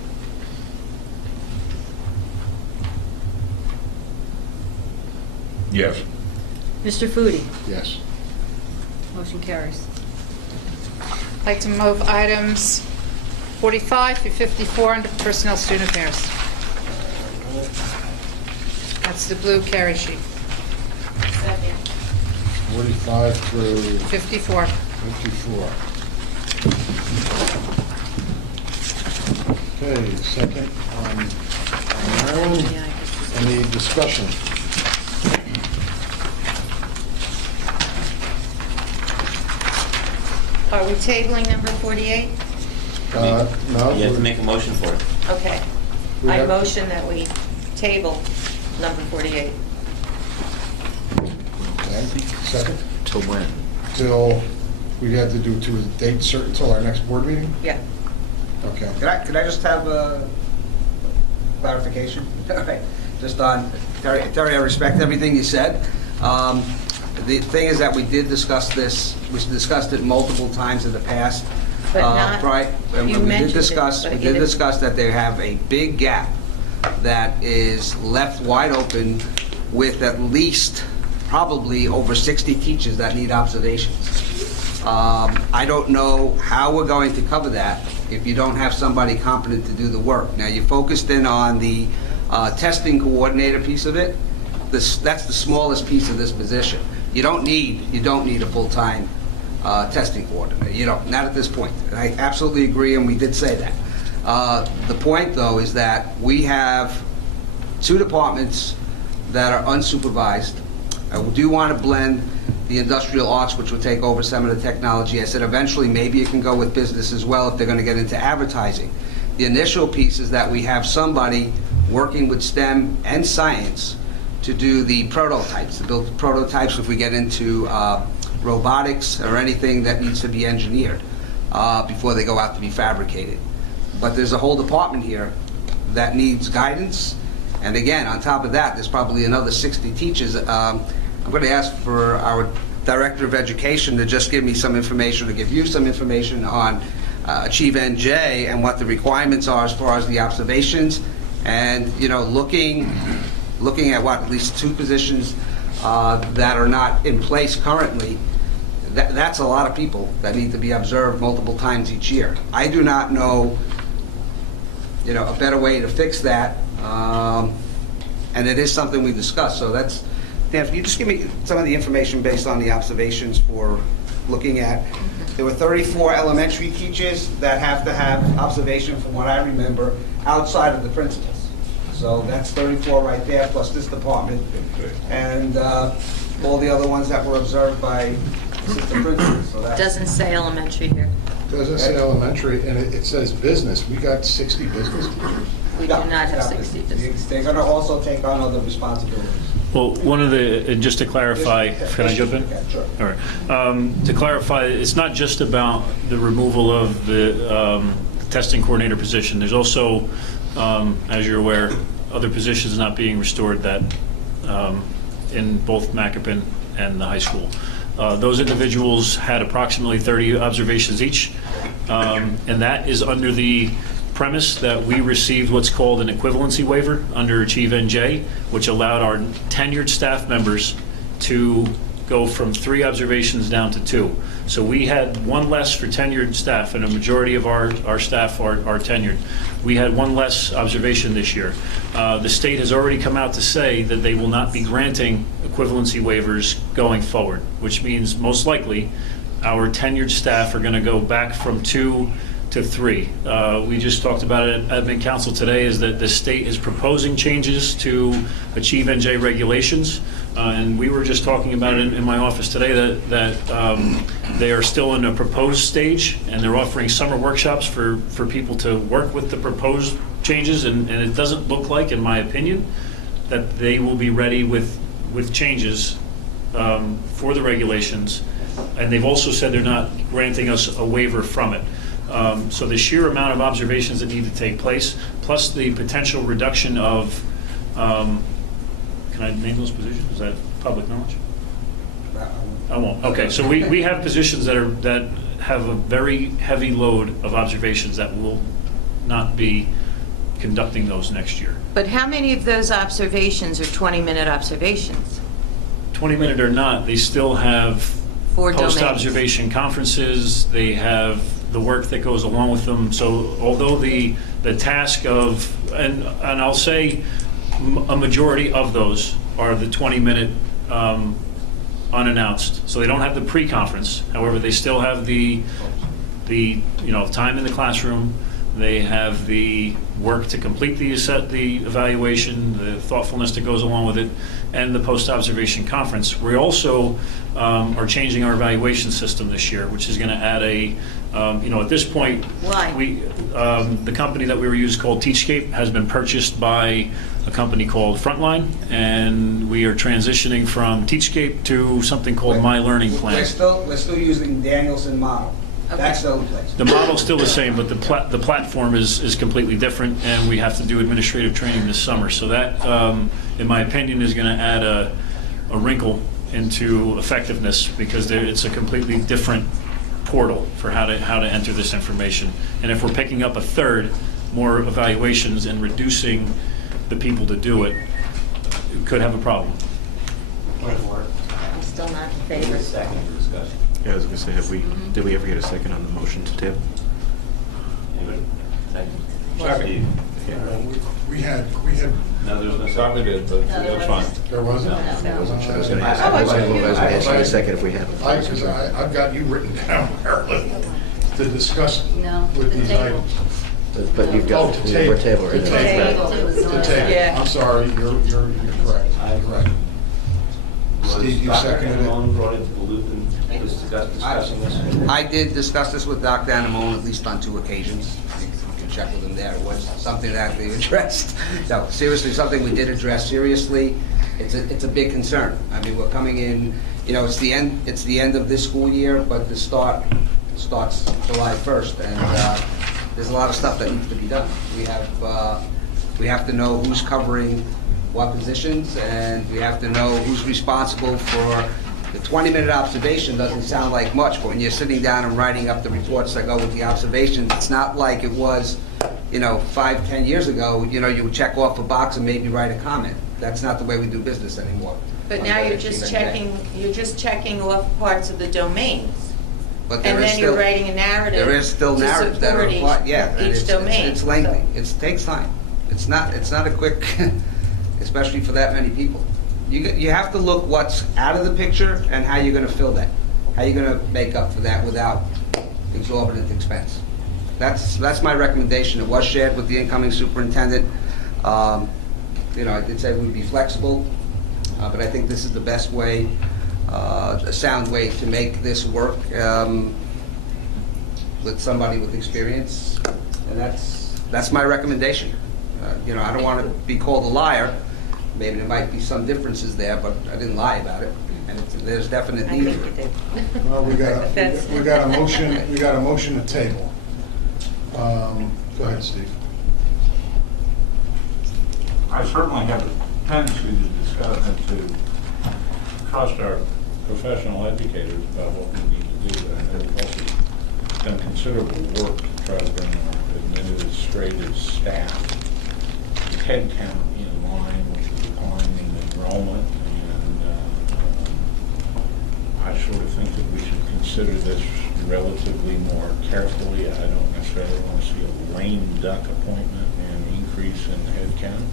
Yes. Mr. Foodie? Yes. Motion carries. I'd like to move items 45 through 54 under Personnel Student Affairs. That's the blue carry sheet. Second. 45 through 54. 54. Okay, second on Maryland. Any discussion? Are we tabling number 48? No. You have to make a motion for it. Okay. We I have- motion that we table number 48. Okay, second? Till when? Till, we have to do to a date certain, till our next board meeting? Yeah. Okay. Could I just have a clarification? All right. Just on, Terry, I respect everything you said. The thing is that we did discuss this, we discussed it multiple times in the past. But not- Right, and you we mentioned did it, discuss, but we it did is- discuss that they have a big gap that is left wide open with at least probably over 60 teachers that need observations. I don't know how we're going to cover that if you don't have somebody competent to do the work. Now, you focused in on the testing coordinator piece of it. That's the smallest piece of this position. You don't need a full-time testing coordinator. You don't, not at this point. And I absolutely agree, and we did say that. The point, though, is that we have two departments that are unsupervised. I do want to blend the industrial arts, which will take over some of the technology. I said eventually maybe it can go with business as well if they're going to get into advertising. The initial piece is that we have somebody working with STEM and science to do the prototypes, to build prototypes if we get into robotics or anything that needs to be engineered before they go out to be fabricated. But there's a whole department here that needs guidance. And again, on top of that, there's probably another 60 teachers. I'm going to ask for our Director of Education to just give me some information, to give you some information on Achieve NJ and what the requirements are as far as the observations. And, you know, looking at what, at least two positions that are not in place currently, that's a lot of people that need to be observed multiple times each year. I do not know, you know, a better way to fix that, and it is something we discussed. So that's, Dan, if you just give me some of the information based on the observations for looking at, there were 34 elementary teachers that have to have observation, from what I remember, outside of the principals. So that's 34 right there, plus this department, and all the other ones that were observed by assistant principals. So that's, Doesn't say elementary here. Doesn't say elementary, and it says business. We got 60 business teachers. We do not have 60 business. They're going to also take on other responsibilities. Well, one of the, and just to clarify, can I jump in? Okay, sure. All right. To clarify, it's not just about the removal of the testing coordinator position. There's also, as you're aware, other positions not being restored that in both Macoupin and the high school. Those individuals had approximately 30 observations each, and that is under the premise that we received what's called an equivalency waiver under Achieve NJ, which allowed our tenured staff members to go from 3 observations down to 2. So we had one less for tenured staff, and a majority of our staff are tenured. We had one less observation this year. The state has already come out to say that they will not be granting equivalency waivers going forward, which means most likely our tenured staff are going to go back from 2 to 3. We just talked about it at Admin Council today, is that the state is proposing changes to Achieve NJ regulations. And we were just talking about it in my office today, that they are still in a proposed stage, and they're offering summer workshops for people to work with the proposed changes. And it doesn't look like, in my opinion, that they will be ready with changes for the regulations. And they've also said they're not granting us a waiver from it. So the sheer amount of observations that need to take place, plus the potential reduction of, can I name those positions? Is that public knowledge? I won't. Okay, so we have positions that have a very heavy load of observations that will not be conducting those next year. But how many of those observations are 20-minute observations? 20-minute or not, they still have 4 domains. post-observation conferences, they have the work that goes along with them. So although the task of, and I'll say a majority of those are the 20-minute unannounced. So they don't have the pre-conference. However, they still have the time in the classroom. They have the work to complete the evaluation, the thoughtfulness that goes along with it, and the post-observation conference. We also are changing our evaluation system this year, which is going to add at this point, Why? the company that we were using called Teachscape has been purchased by a company called Frontline, and we are transitioning from Teachscape to something called My Learning Plan. We're still using Danielson model. That's the only place. The model's still the same, but the platform is completely different, and we have to do administrative training this summer. So that, in my opinion, is going to add a wrinkle into effectiveness, because it's a completely different portal for how to enter this information. And if we're picking up a third more evaluations and reducing the people to do it, it could have a problem. I'm still not in favor. Second for discussion. Yeah, I was going to say, did we ever get a second on the motion to table? Anybody? Second? Second. Steve? We had, No, there's no Probably second. did, but No, that's fine. there wasn't? No. I wasn't sure. I was going to Oh, ask. I was going to ask you in I- a second if we had. Because I've got you written down, Marilyn, to discuss No, with the these table. items. But you've got, To table. we're table right To now. table. Table. To table. Yeah. I'm sorry, you're correct. Correct. Steve, you seconded it? Dr. brought it to the loop and was discussing this. I did discuss this with Dr. Anamone at least on 2 occasions. You can check with him there. It was something that they addressed. No, seriously, something we did address seriously. It's a big concern. I mean, we're coming in, it's the end of this school year, but the starts July 1st, and there's a lot of stuff that needs to be done. We have to know who's covering what positions, and we have to know who's responsible for the 20-minute observation. Doesn't sound like much, but when you're sitting down and writing up the reports that go with the observations, it's not like it was, 5-10 years ago. You would check off a box and maybe write a comment. That's not the way we do business anymore. But now you're just checking off parts of the domains. But there And is then you're still- writing a narrative. There is still to narratives that are support applied, yeah. and each domain. It's lengthy. It takes time. It's not a quick, especially for that many people. You have to look what's out of the picture and how you're going to fill that. How you're going to make up for that without exorbitant expense. That's my recommendation. It was shared with the incoming superintendent. I did say we'd be flexible, but I think this is the best way, a sound way to make this work with somebody with experience, and that's my recommendation. I don't want to be called a liar. Maybe there might be some differences there, but I didn't lie about it, and there's definite I need. think you did. Well, we got a motion to table. Go ahead, Steve. I certainly have a tendency to discuss and to trust our professional educators about what we need to do. And they've also done considerable work to try to bring our administrative staff head count in line with the decline in enrollment. And I sort of think that we should consider this relatively more carefully. I don't necessarily want to see a lame duck appointment and increase in head count.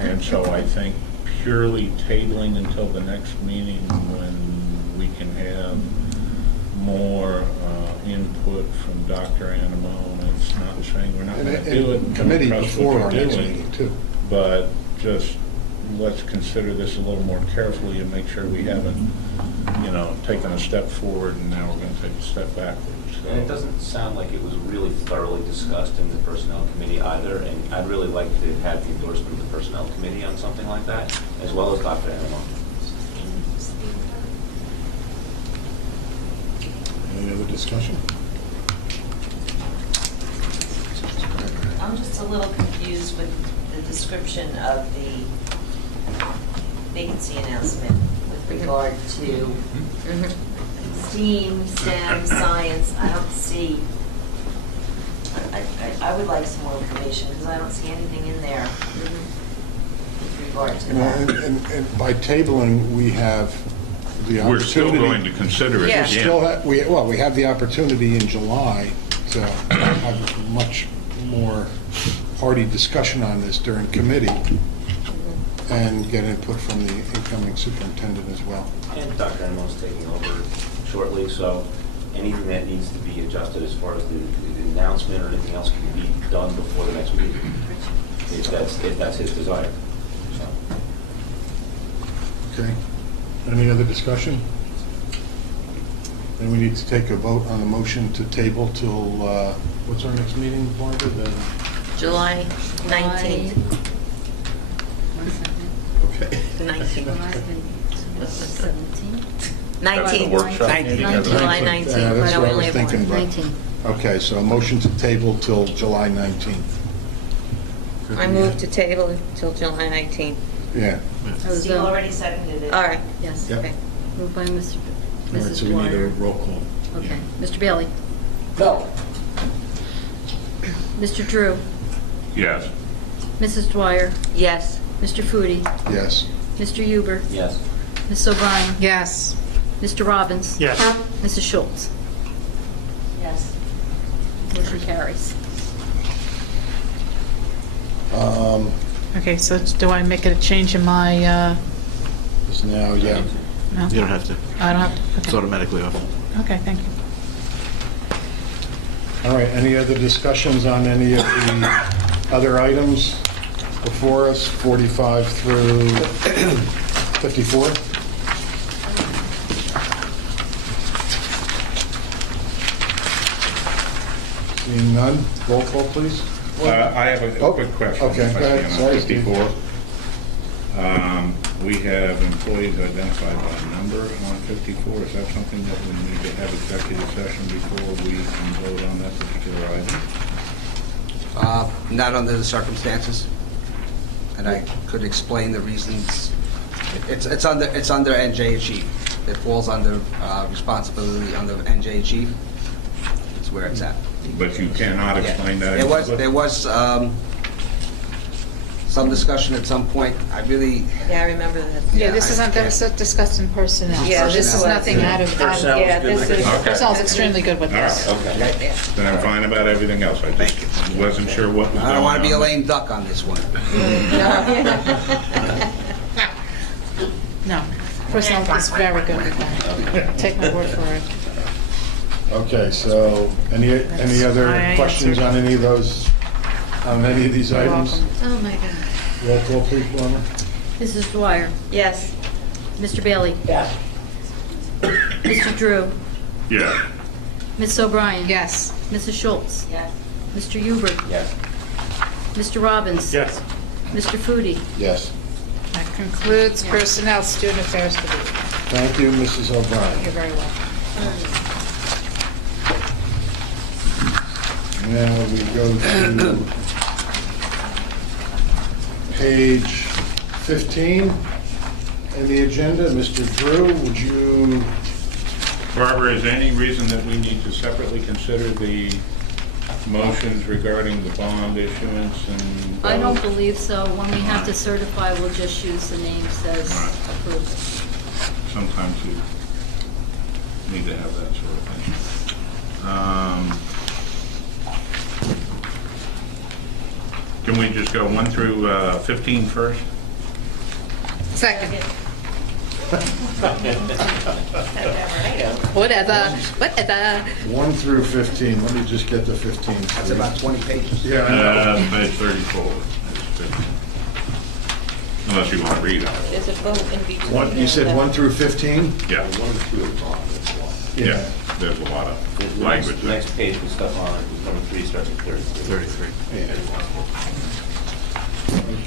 And so I think purely tabling until the next meeting when we can have more input from Dr. Anamone. It's not saying we're not And going to do it. and committee trust what before they're our next doing, meeting, too. But just let's consider this a little more carefully and make sure we haven't, taken a step forward and now we're going to take a step backwards. And it doesn't sound like it was really thoroughly discussed in the Personnel Committee either, and I'd really like to have the endorsement of the Personnel Committee on something like that, as well as Dr. Anamone. Any other discussion? I'm just a little confused with the description of the vacancy announcement with regard to STEAM, STEM, science. I don't see, I would like some more information because I don't see anything in there with regard to that. And by tabling, we have the opportunity. We're still going to consider it Yeah. again. We have the opportunity in July to have a much more hearty discussion on this during committee and get input from the incoming superintendent as well. And Dr. Anamone's taking over shortly, so anything that needs to be adjusted as far as the announcement or anything else can be done before the next meeting, if that's his desire. So. Okay. Any other discussion? Then we need to take a vote on the motion to table till, what's our next meeting, Barbara? July 19th. One second. Okay. 19th. Workshop 19th. meeting. July 19th. Yeah, that's Why don't what I we was leave thinking one? about. 19. Okay, so a motion to table till July 19th. I move to table until July 19th. Yeah. Steve already seconded it. All right. Yes. Yep. Okay. Moved by Mrs. All right, so we need a Dwyer. roll call. Okay. Mr. Bailey? No. Mr. Drew? Yes. Mrs. Dwyer? Yes. Mr. Foodie? Yes. Mr. Huber? Yes. Ms. O'Brien? Yes. Mr. Robbins? Yes. Mrs. Schultz? Yes. Motion carries. Okay, so do I make a change in my, It's now, yeah. no? You don't have to. I don't have to, It's okay. automatically off. Okay, thank you. All right, any other discussions on any of the other items before us, 45 through 54? Seeing none, roll call, please. I have a Oh, quick question. okay, if I go ahead. can, on Sorry, Steve. 54. We have employees identified by number on 54. Is that something that we need to have executive session before we can vote on that particular item? Not under the circumstances, and I could explain the reasons. It's under NJ Chief. It falls under responsibility under NJ Chief. It's where it's at. But you cannot explain that in public? There was some discussion at some point. I really, Yeah, I remember that. Yeah, this isn't, that was discussed in personnel. Yeah, So this is personnel. nothing out of, Personnel is Yeah, good this with is. it. Okay. personnel's extremely good with All this. right, Okay. then I'm fine about everything else. I just wasn't sure what was going on. I don't want to be a lame duck on this one. No, personnel is very good with that. Take my word for it. Okay, so any other I questions answered. on any of those, on any of these You're items? welcome. Oh, my God. Roll call, please, Barbara. Mrs. Dwyer? Yes. Mr. Bailey? Yes. Mr. Drew? Yeah. Ms. O'Brien? Yes. Mrs. Schultz? Yes. Mr. Huber? Yes. Mr. Robbins? Yes. Mr. Foodie? Yes. That concludes Personnel Student Affairs Committee. Thank you, Mrs. O'Brien. You're very welcome. Now we go to page 15 in the agenda. Mr. Drew, would you, Barbara, is there any reason that we need to separately consider the motions regarding the bond issuance and? I don't believe so. When we have to certify, we'll just use the names as approved. Sometimes you need to have that sort of thing. Can we just go 1 through 15 first? Second. Whatever. 1 through 15, let me just get the 15. That's about 20 pages. Yeah, I know. Page 34. Unless you want to read out. There's a vote in between. You said 1 through 15? Yeah. Yeah, there's a lot of language there. Next page with stuff on it, number 3 starts at 33. 33.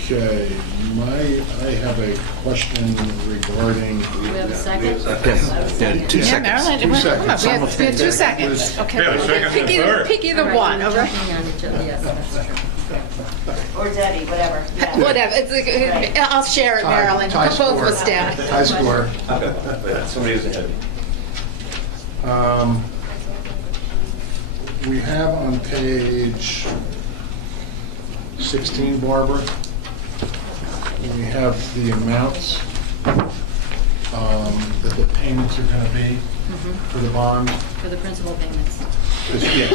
Okay, I have a question regarding. Do we have a second? Yeah, 2 seconds. Marilyn, 2 come on, seconds. we have 2 seconds. Okay. Yeah, the second and Pick third. pick either All right, one, we're all right? checking on each other, yes, that's true. Or Debbie, whatever. Yeah. Whatever, I'll share it, Marilyn. Tie Put both of score. us down. High score. Somebody was ahead of me. We have on page 16, Barbara, we have the amounts that the payments are going to be for the bond. For the principal payments. Yeah,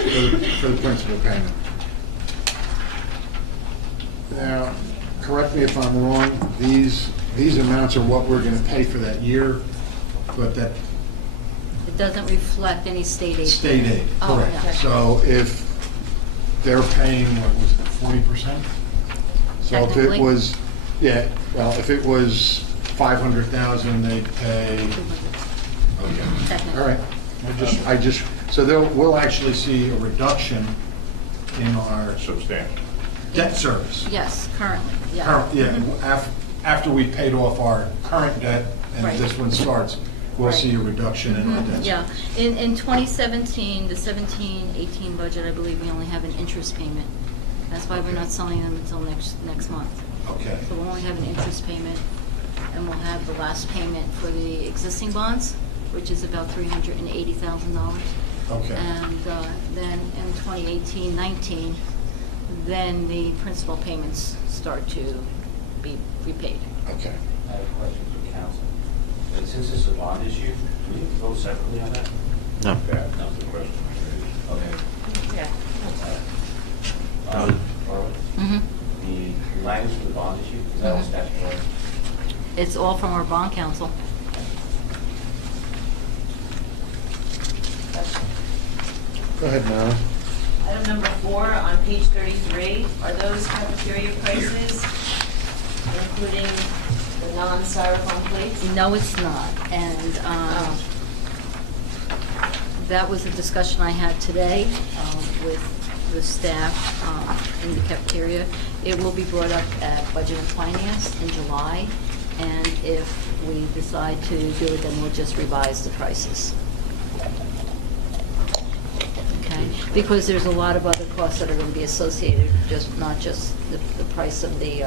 for the principal payment. Now, correct me if I'm wrong, these amounts are what we're going to pay for that year, but that It doesn't reflect any state aid. state aid, Oh, correct. yeah. So if they're paying, what was it, 40%? So if it Technically. was, yeah, well, if it was 500,000, they'd pay, okay, Technically. all right. So we'll actually see a reduction in our Substantial. debt service. Yes, currently, yeah. After we paid off our current debt and Right. this one starts, we'll Right. see a reduction in our debt. Yeah, in 2017, the 17-18 budget, I believe we only have an interest payment. That's why we're not selling them until next month. Okay. So we'll only have an interest payment, and we'll have the last payment for the existing bonds, which is about $380,000. Okay. And then in 2018-19, then the principal payments start to be repaid. Okay. I have a question for council. And since this is a bond issue, do we need to vote separately on that? No. That was the question. Okay. Yeah. Or Mhm. the language for the bond issue, is that all statutory? It's all from our bond council. Go ahead, Marilyn. Item number 4 on page 33, are those cafeteria prices, including the non-styrofoam plates? No, it's not. And that was a discussion I had today with the staff in the cafeteria. It will be brought up at Budget and Finance in July, and if we decide to do it, then we'll just revise the prices. Okay? Because there's a lot of other costs that are going to be associated, not just the price of the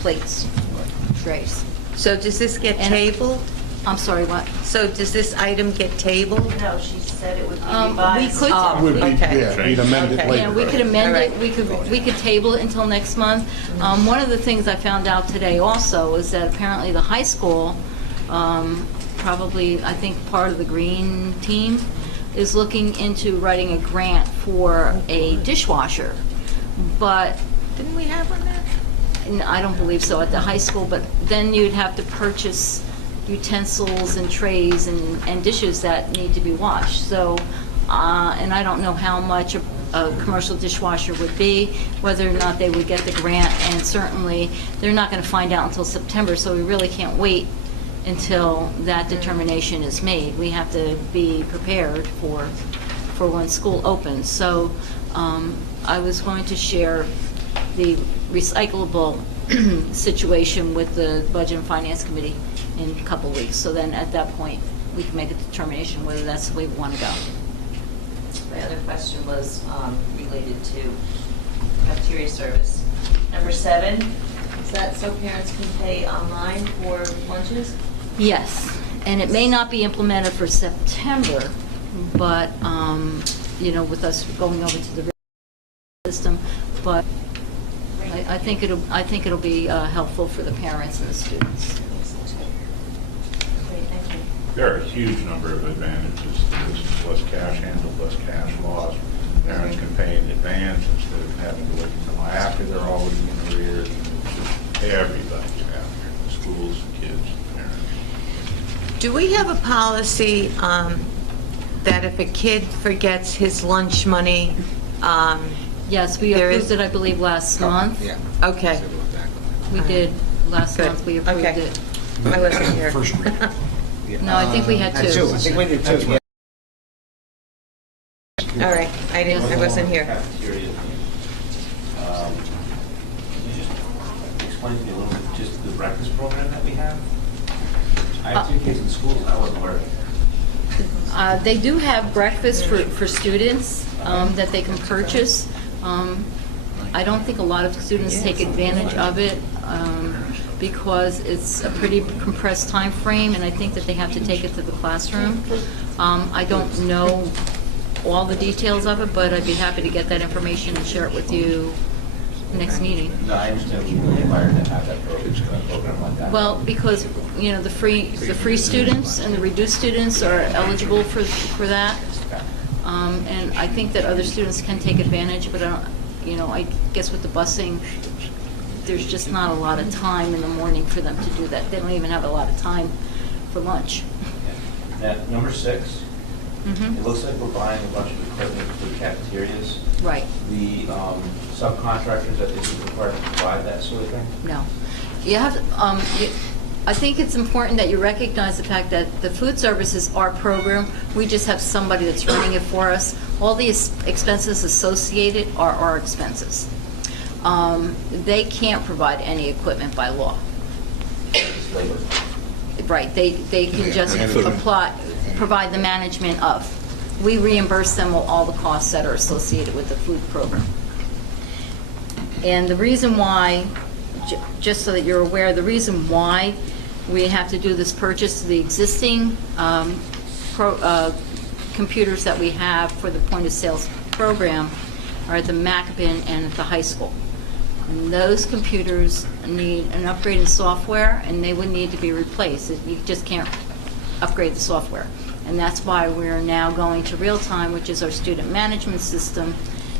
plates, trays. So does this get And- tabled? I'm sorry, what? So does this item get tabled? No, she said it would be We revised. could, Oh. Would be, Okay. yeah, we'd amend it Okay. later. yeah, we could right? amend All it, right. we could table it until next month. One of the things I found out today also is that apparently the high school, probably, I think part of the green team, is looking into writing a grant for a dishwasher. But Didn't we have one there? I don't believe so at the high school, but then you'd have to purchase utensils and trays and dishes that need to be washed. So, and I don't know how much a commercial dishwasher would be, whether or not they would get the grant, and certainly they're not going to find out until September, so we really can't wait until that determination is made. We have to be prepared for when school opens. So I was going to share the recyclable situation with the Budget and Finance Committee in a couple of weeks. So then at that point, we can make a determination whether that's the way we want to go. My other question was related to cafeteria service. Number 7, is that so parents can pay online for lunches? Yes, and it may not be implemented for September, but, with us going over to the system, but I think it'll be helpful for the parents and the students. Great, thank you. There are a huge number of advantages to this. Less cash handled, less cash loss. Parents can pay in advance instead of having to wait until after they're already in arrears. It's just everybody's happy. schools, kids, parents. Do we have a policy that if a kid forgets his lunch money, Yes, we There approved is- it, I believe, last month. Yeah. okay, We did, last Good. month we approved Okay. it. I wasn't here. No, I think we had two. I think we did two. All right, I wasn't here. Cafeteria. Can you just explain to me a little bit, just the breakfast program that we have? I have two kids in school, I wasn't aware of it. They do have breakfast for students that they can purchase. I don't think a lot of students take advantage of it because it's a pretty compressed time frame, and I think that they have to take it to the classroom. I don't know all the details of it, but I'd be happy to get that information and share it with you next meeting. No, I understand we really required to have that program like that. Well, because, you know, the free students and the reduced students are eligible for that. And I think that other students can take advantage, but I don't, you know, I guess with the busing, there's just not a lot of time in the morning for them to do that. They don't even have a lot of time for lunch. Now, number 6, Mhm. it looks like we're buying a bunch of equipment for the cafeterias. Right, The subcontractors that is required to provide that sort of thing? no. You have, I think it's important that you recognize the fact that the food service is our program. We just have somebody that's running it for us. All the expenses associated are our expenses. They can't provide any equipment by law. It's labor. Right, they can just provide the management of. We reimburse them all the costs that are associated with the food program. And the reason why, just so that you're aware, the reason why we have to do this purchase, the existing computers that we have for the point of sales program are at the Macabin and at the high school. And those computers need an upgrade in software, and they would need to be replaced. You just can't upgrade the software. And that's why we're now going to real-time, which is our student management system,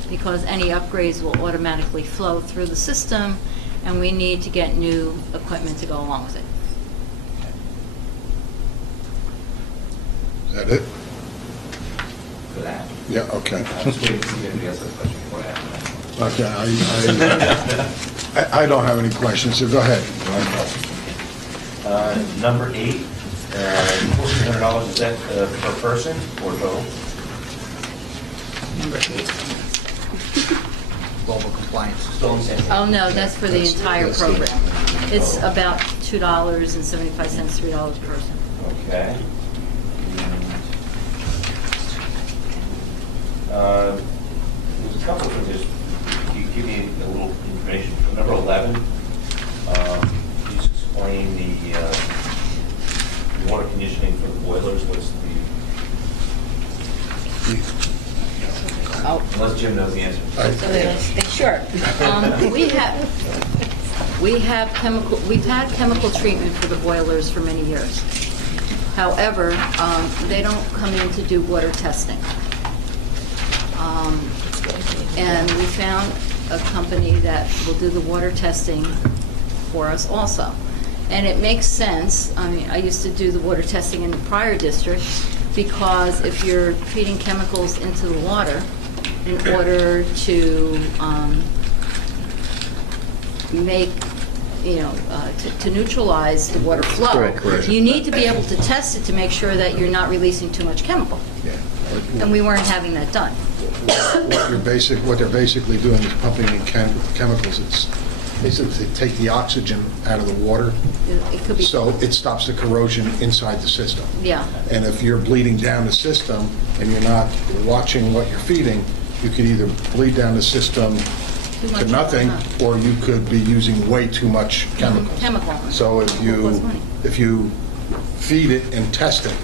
because any upgrades will automatically flow through the system, and we need to get new equipment to go along with it. Is that it? For that. Yeah, okay. I was waiting to see if anybody else had a question before I ask that. Okay, I don't have any questions, so go ahead. Number 8, $1,400, is that per person or total? Number 8. Global compliance. Still on the same page. Oh, no, that's for the entire program. It's about $2.75, $3 per person. Okay. There's a couple of things, you give me a little information. For number 11, please explain the water conditioning for the boilers. What's the, Oh. unless Jim knows the answer. Sure. We've had chemical treatment for the boilers for many years. However, they don't come in to do water testing. And we found a company that will do the water testing for us also. And it makes sense. I mean, I used to do the water testing in the prior district, because if you're feeding chemicals into the water in order to make, to neutralize the water flow, Correct. you need to be able to test it to make sure that you're not releasing too much chemical. Yeah. And we weren't having that done. What they're basically doing is pumping in chemicals. It's basically they take the oxygen out of the water, It could be. so it stops the corrosion inside the system. Yeah. And if you're bleeding down the system and you're not watching what you're feeding, you could either bleed down the system Too much to nothing, chemical. or you could be using way too much chemicals. Chemical. So Plus money. if you feed it and test it,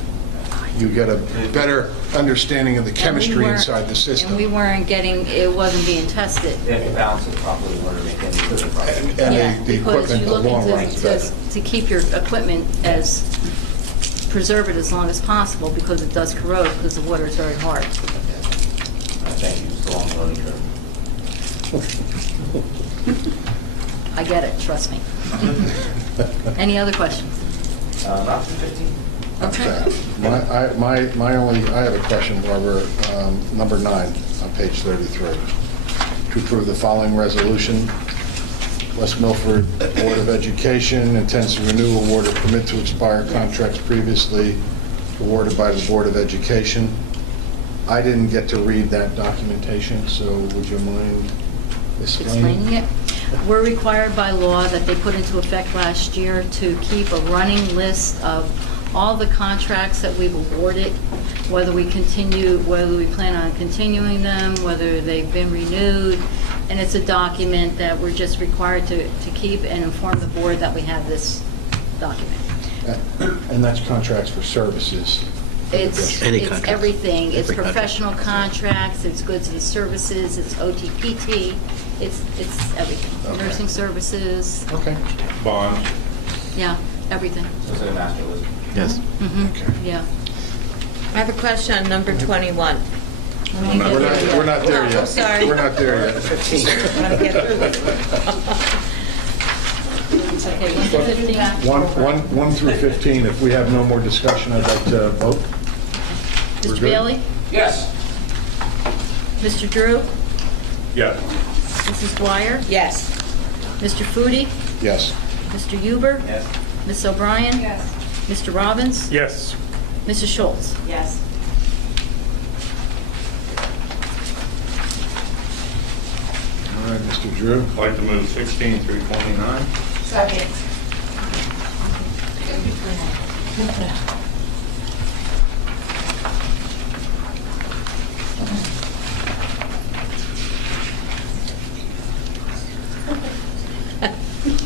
you get a better understanding of the chemistry inside the system. And we weren't getting, it wasn't being tested. They have to balance it properly in order to make any equipment properly. And Yeah, the because equipment, you're the long looking run is better. to keep your equipment as, preserve it as long as possible, because it does corrode, because the water is very hard. Thank you, it's a long learning curve. I get it, trust me. Any other questions? Not for 15. Okay. I have a question, Barbara. Number 9 on page 33. To approve the following resolution. West Milford Board of Education intends to renew, award, or permit to expire contracts previously awarded by the Board of Education. I didn't get to read that documentation, so would you mind Explaining it. We're required by law that they put into effect last year to keep a running list of all the contracts that we've awarded, whether we plan on continuing them, whether they've been renewed, and it's a document that we're just required to keep and inform the board that we have this document. And that's contracts for services. It's Any it's contract. everything. It's Every contract. professional contracts, it's goods and services, it's OTPT, it's everything. Okay. Nursing services, Okay. Bonds. yeah, everything. So it's like a master list. Yes. Okay. Yeah. I have a question on number 21. We're not there Oh, yet. sorry. We're not there yet. Let me get through this. It's okay, 1 to 15. 1 through 15, if we have no more discussion, I'd like to vote. We're Mr. good? Bailey? Yes. Mr. Drew? Yes. Mrs. Dwyer? Yes. Mr. Foodie? Yes. Mr. Huber? Yes. Ms. O'Brien? Yes. Mr. Robbins? Yes. Mrs. Schultz? Yes. All right, Mr. Drew. I'd like to move 16 through 29. Second.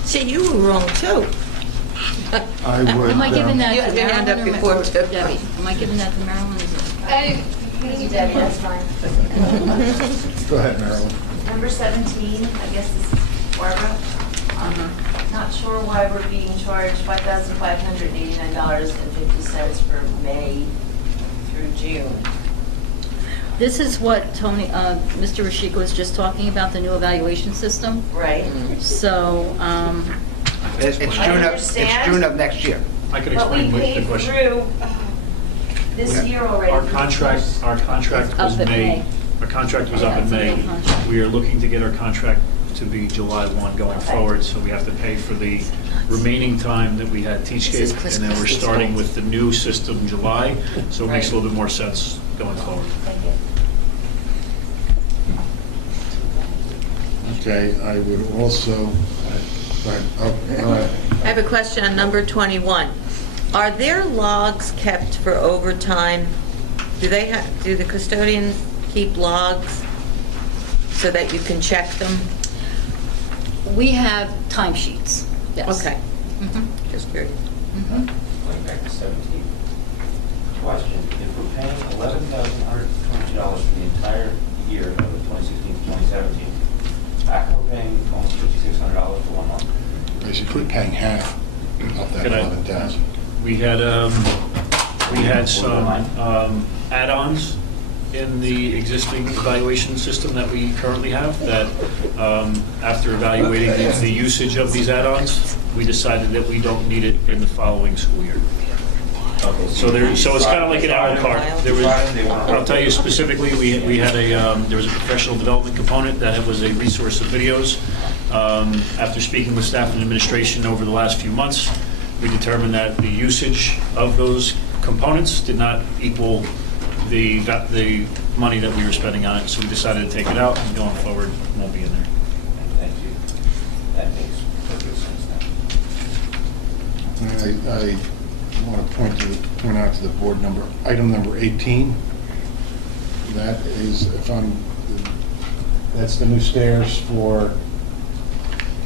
See, you were wrong, too. I would... Am I giving that You to had your hand up Marilyn before, or too. Debbie? Am I giving that to Marilyn? Debbie, that's fine. Go ahead, Marilyn. Number 17, I guess this is Barbara. Not sure why we're being charged $5,589.50 for May through June. This is what Tony, Mr. Rashika was just talking about, the new evaluation system. Right? So, It's understand. June of next year. I could But we explain what the paid question. through this year already. Our contract was Up in May. May. Our contract was up Yeah, in it's a May. May contract. We are looking to get our contract to be July 1 going Okay. forward, so we have to pay for the remaining time that we had Teachscape, and then we're starting with the new system July, so it makes a little bit more sense going forward. Thank you. Okay, I would also... Go ahead. Oh, all right. I have a question on number 21. Are there logs kept for overtime? Do the custodians keep logs so that you can check them? we have timesheets, yes. Okay, Mhm. just curious. Mhm. Going back to 17. Question, if we're paying $11,122 for the entire year of the 2016-2017, how come we're paying almost $5,600 for 1 month? Basically paying half of that Can I- 11,000. We had some add-ons in the existing evaluation system that we currently have, that after evaluating the usage of these add-ons, we decided that we don't need it in the following school year. Okay, So it's kind of like an a la carte. I'll tell you specifically, we had there was a professional development component that was a resource of videos. After speaking with staff and administration over the last few months, we determined that the usage of those components did not equal the money that we were spending on it, so we decided to take it out, and going forward, it won't be in there. Thank you. That makes perfect sense now. I want to point out to the board item number 18. That is, that's the new stairs for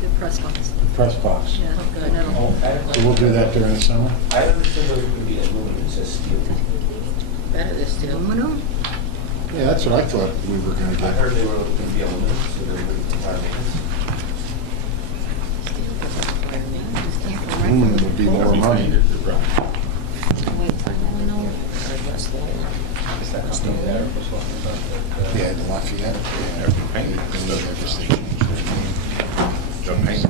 The press box, the press box. yeah. I know. Oh, I have a So we'll do that during the summer? I understood those would be aluminum, it says steel. Better this too. Aluminum? Yeah, that's what I thought we were going to I get. heard they were going to be aluminum, so they would require maintenance. Aluminum would be more money. Yeah, the Lafayette. Yeah. Paint. They just changed their name. The paint.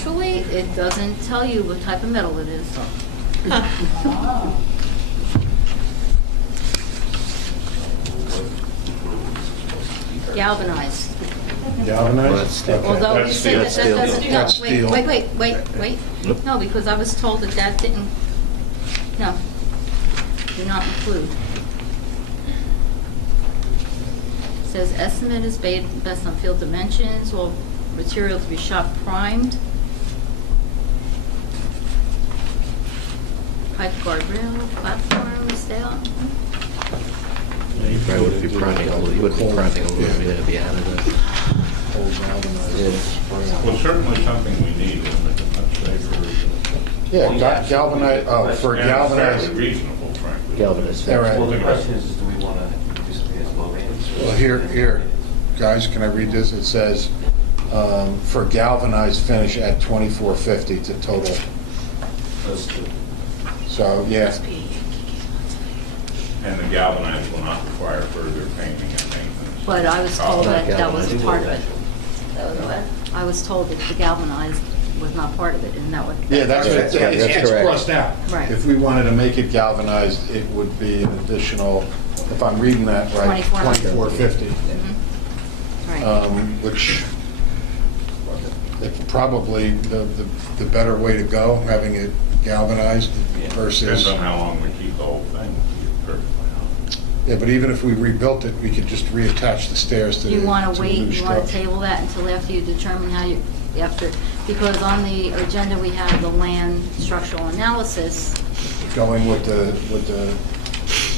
Actually, it doesn't tell you what type of metal it is. Galvanized. Galvanized? Well, Although you That's said that steel. that doesn't, no, That's wait, steel. wait. No, because I was told that that didn't, no, do not include. It says estimate is based on field dimensions, all material to be shot primed. Pipe guardrail, platform, down. You probably wouldn't be priming a little, you wouldn't be priming a little, it'd be additive. Well, certainly something we need, isn't it? Much safer. Yeah, galvanized, for And galvanized. fairly reasonable, frankly. Galvanized. All right. Well, the question is, do we want to do something as low maintenance? Well, here, guys, can I read this? It says, for galvanized finish at $24.50 to total. So, yeah, And the galvanized will not require further painting and maintenance. But I was told that that wasn't part of it. That was what? I was told that the galvanized was not part of it, isn't that what? yeah, that's what That's correct. it's That's correct. crossed out. Right. If we wanted to make it galvanized, it would be an additional, if I'm reading that right, $24.50. $24.50. Right. Which it's probably the better way to go, having it galvanized Depends versus, on how long we keep the whole thing, to be perfectly honest. yeah, but even if we rebuilt it, we could just reattach the stairs to Do the you want to to the wait, new you want to structure. table that until after you determine how you, after, because on the agenda we have the land structural analysis. Going with the,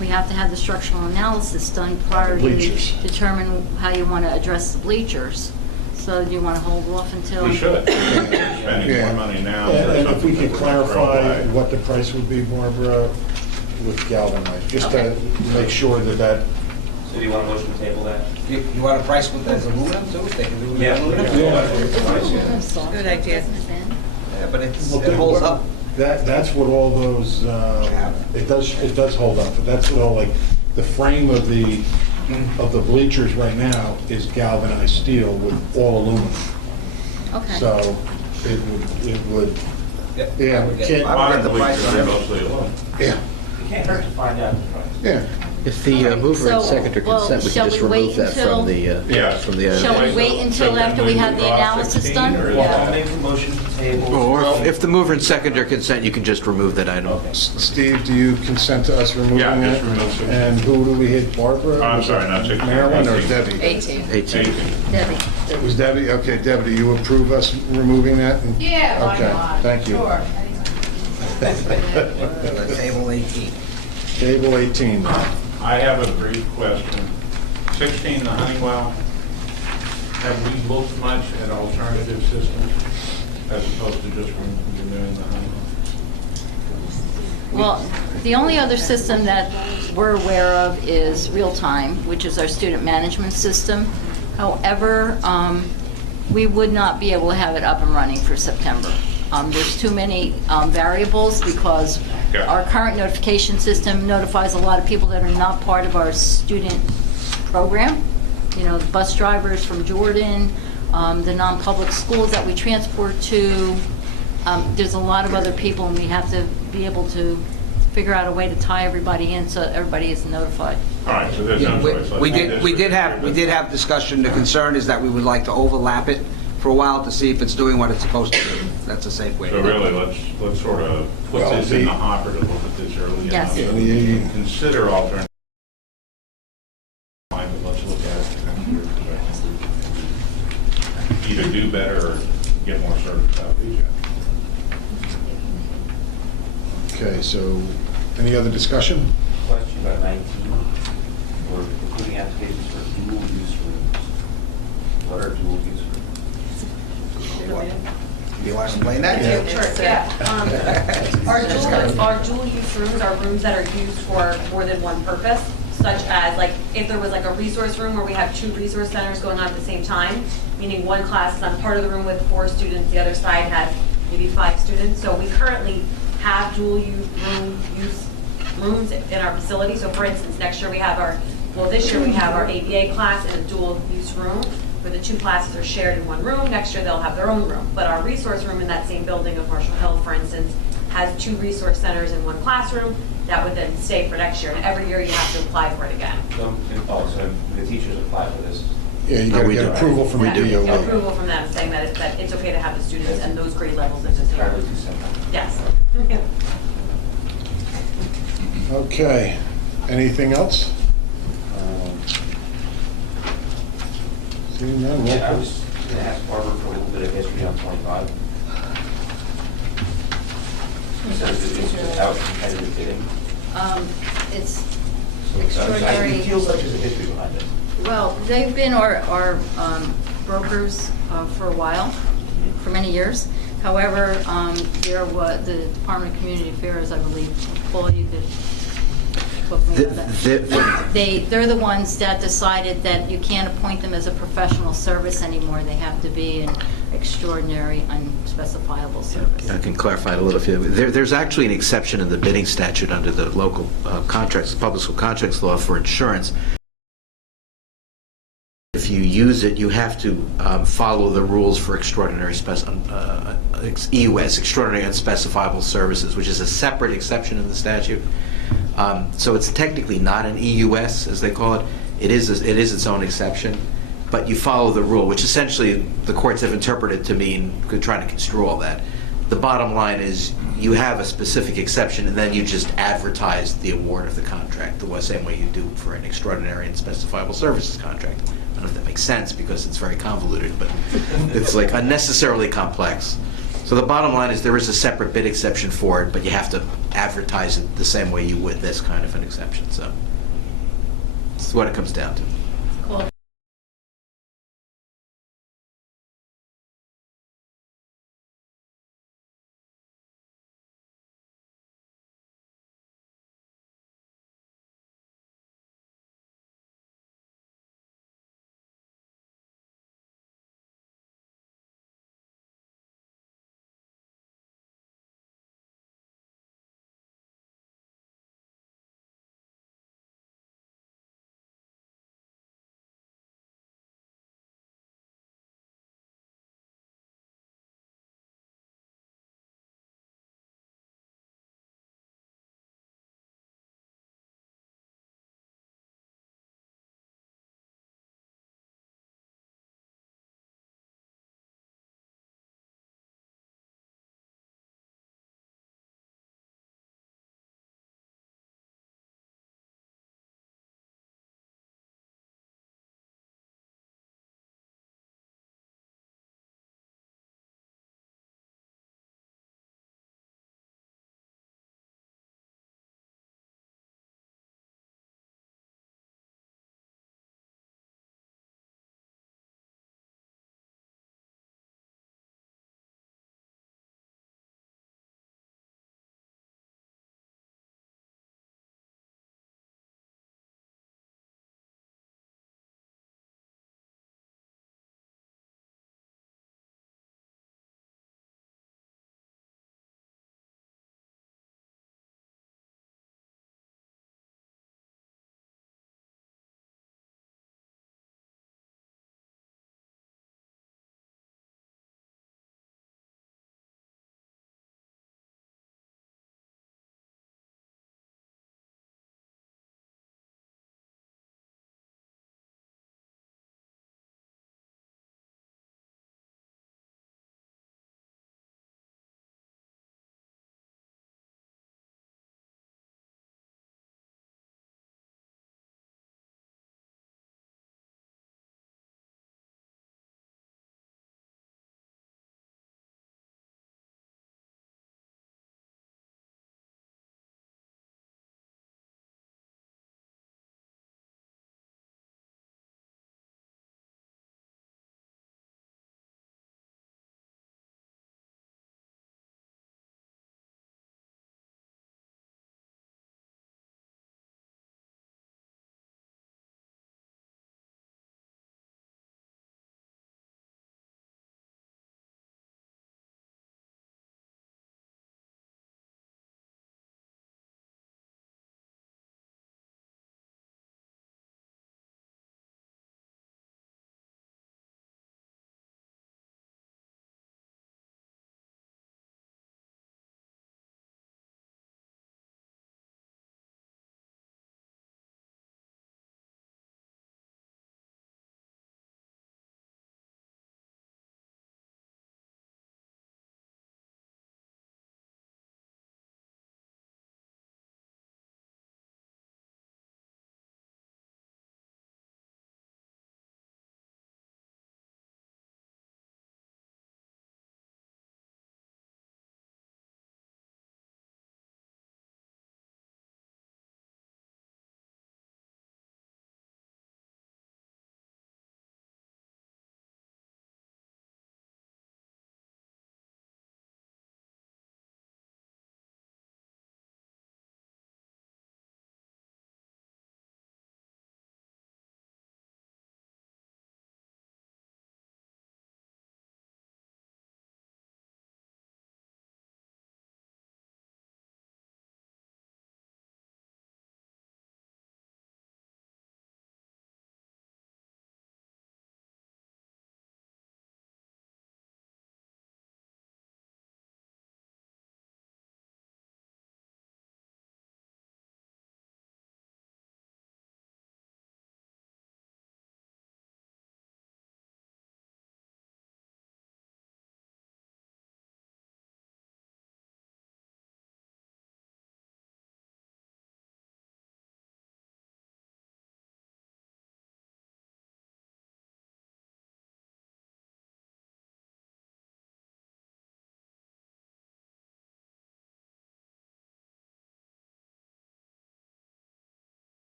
We have to have the structural analysis done prior to Bleachers. determine how you want to address the bleachers. So do you want to hold off until? We should. Spending Yeah. more money now. and for if we something could that we're gonna throw clarify away. what the price would be, Barbara, with galvanized, just to make sure that So do you want a motion to table that? You want a price with as aluminum too, if they can do it with Yeah. aluminum? Good idea. Yeah, but it Well, holds up. That's what all those, it does hold up, but that's what all, like, the frame of the bleachers right now is galvanized steel with all aluminum. Okay. So it would, yeah, I would get- can't- I would Modern get the price bleachers on are it. mostly aluminum. yeah, You can't hurt to find out the price. yeah. If the mover and So, seconder well, consent, we shall can just we wait remove that until- from the, Yeah. from the. Shall we So- wait so until then after we have the move off analysis 16, done? or is Well, that- I'll make the motion to table. Or if the mover and seconder consent, you can just remove that item. Okay. Steve, do you consent to us removing Yeah, it? just remove it. And who do we hit, Barbara? I'm sorry, not 16. Marilyn or 18. Debbie? 18. 18. Debbie. It was Debbie, okay, Debbie, do you approve us removing that? Yeah, why Okay, not? thank you. Sure. Table 18. Table 18 now. I have a brief question. 16, the Honeywell, have we looked much at alternative systems as opposed to just removing the Honeywell? Well, the only other system that we're aware of is Real-Time, which is our student management system. However, we would not be able to have it up and running for September. There's too many variables because Yeah. our current notification system notifies a lot of people that are not part of our student program. You know, the bus drivers from Jordan, the non-public schools that we transport to. There's a lot of other people, and we have to be able to figure out a way to tie everybody in so everybody is notified. All right, so there's no choice. Let's We make did this have discussion. The concern is that we would like to overlap it for a while to see if it's doing what it's supposed to do. That's a safe way to So do it. really, let's sort of put Well, this in the hopper to look at this early Yes. enough. Yeah, We can consider alternative. But let's look at it next year. Either do better or get more service out of these guys. Okay, so any other discussion? Question about 19, we're including applications for dual-use rooms. What are dual-use rooms? You want to explain that? Sure, our dual use rooms are rooms that are used for more than one purpose, such as like if there was like a resource room where we have 2 resource centers going on at the same time, meaning one class is on part of the room with 4 students, the other side has maybe 5 students. So we currently have dual use rooms in our facility. So for instance, next year we have this year we have our ABA class in a dual use room. where the two classes are shared in one room. Next year, they'll have their own room. But our resource room in that same building of Marshall Hill, for instance, has 2 resource centers in one classroom. That would then stay for next year. And every year, you have to apply for it again. So the teachers apply for this? Yeah, you gotta get approval from the Yeah, DOE. approval from them saying that it's okay to have the students and those grade levels in this year. Entirely too simple. Yes. Okay, anything else? Seeing none, roll Yeah, I call. was going to ask Barbara for a little bit of history on 25. It says it's out competitive bidding. It's So extraordinary. It feels like there's a history behind it. Well, they've been our brokers for a while, for many years. However, the Department of Community Affairs, I believe, Paul, you could talk me about that. They're the ones that decided that you can't appoint them as a professional service anymore. They have to be an extraordinary, unspecifiable service. I can clarify it a little bit. There's actually an exception in the bidding statute under the local contracts, public school contracts law for insurance. If you use it, you have to follow the rules for extraordinary EUS, extraordinary unspecifiable services, which is a separate exception in the statute. So it's technically not an EUS, as they call it. It is its own exception, but you follow the rule, which essentially the courts have interpreted to mean trying to construe all that. The bottom line is you have a specific exception, and then you just advertise the award of the contract the same way you do for an extraordinary and specifiable services contract. I don't know if that makes sense because it's very convoluted, but it's like unnecessarily complex. So the bottom line is there is a separate bid exception for it, but you have to advertise it the same way you would this kind of an exception. So that's what it comes down to. Call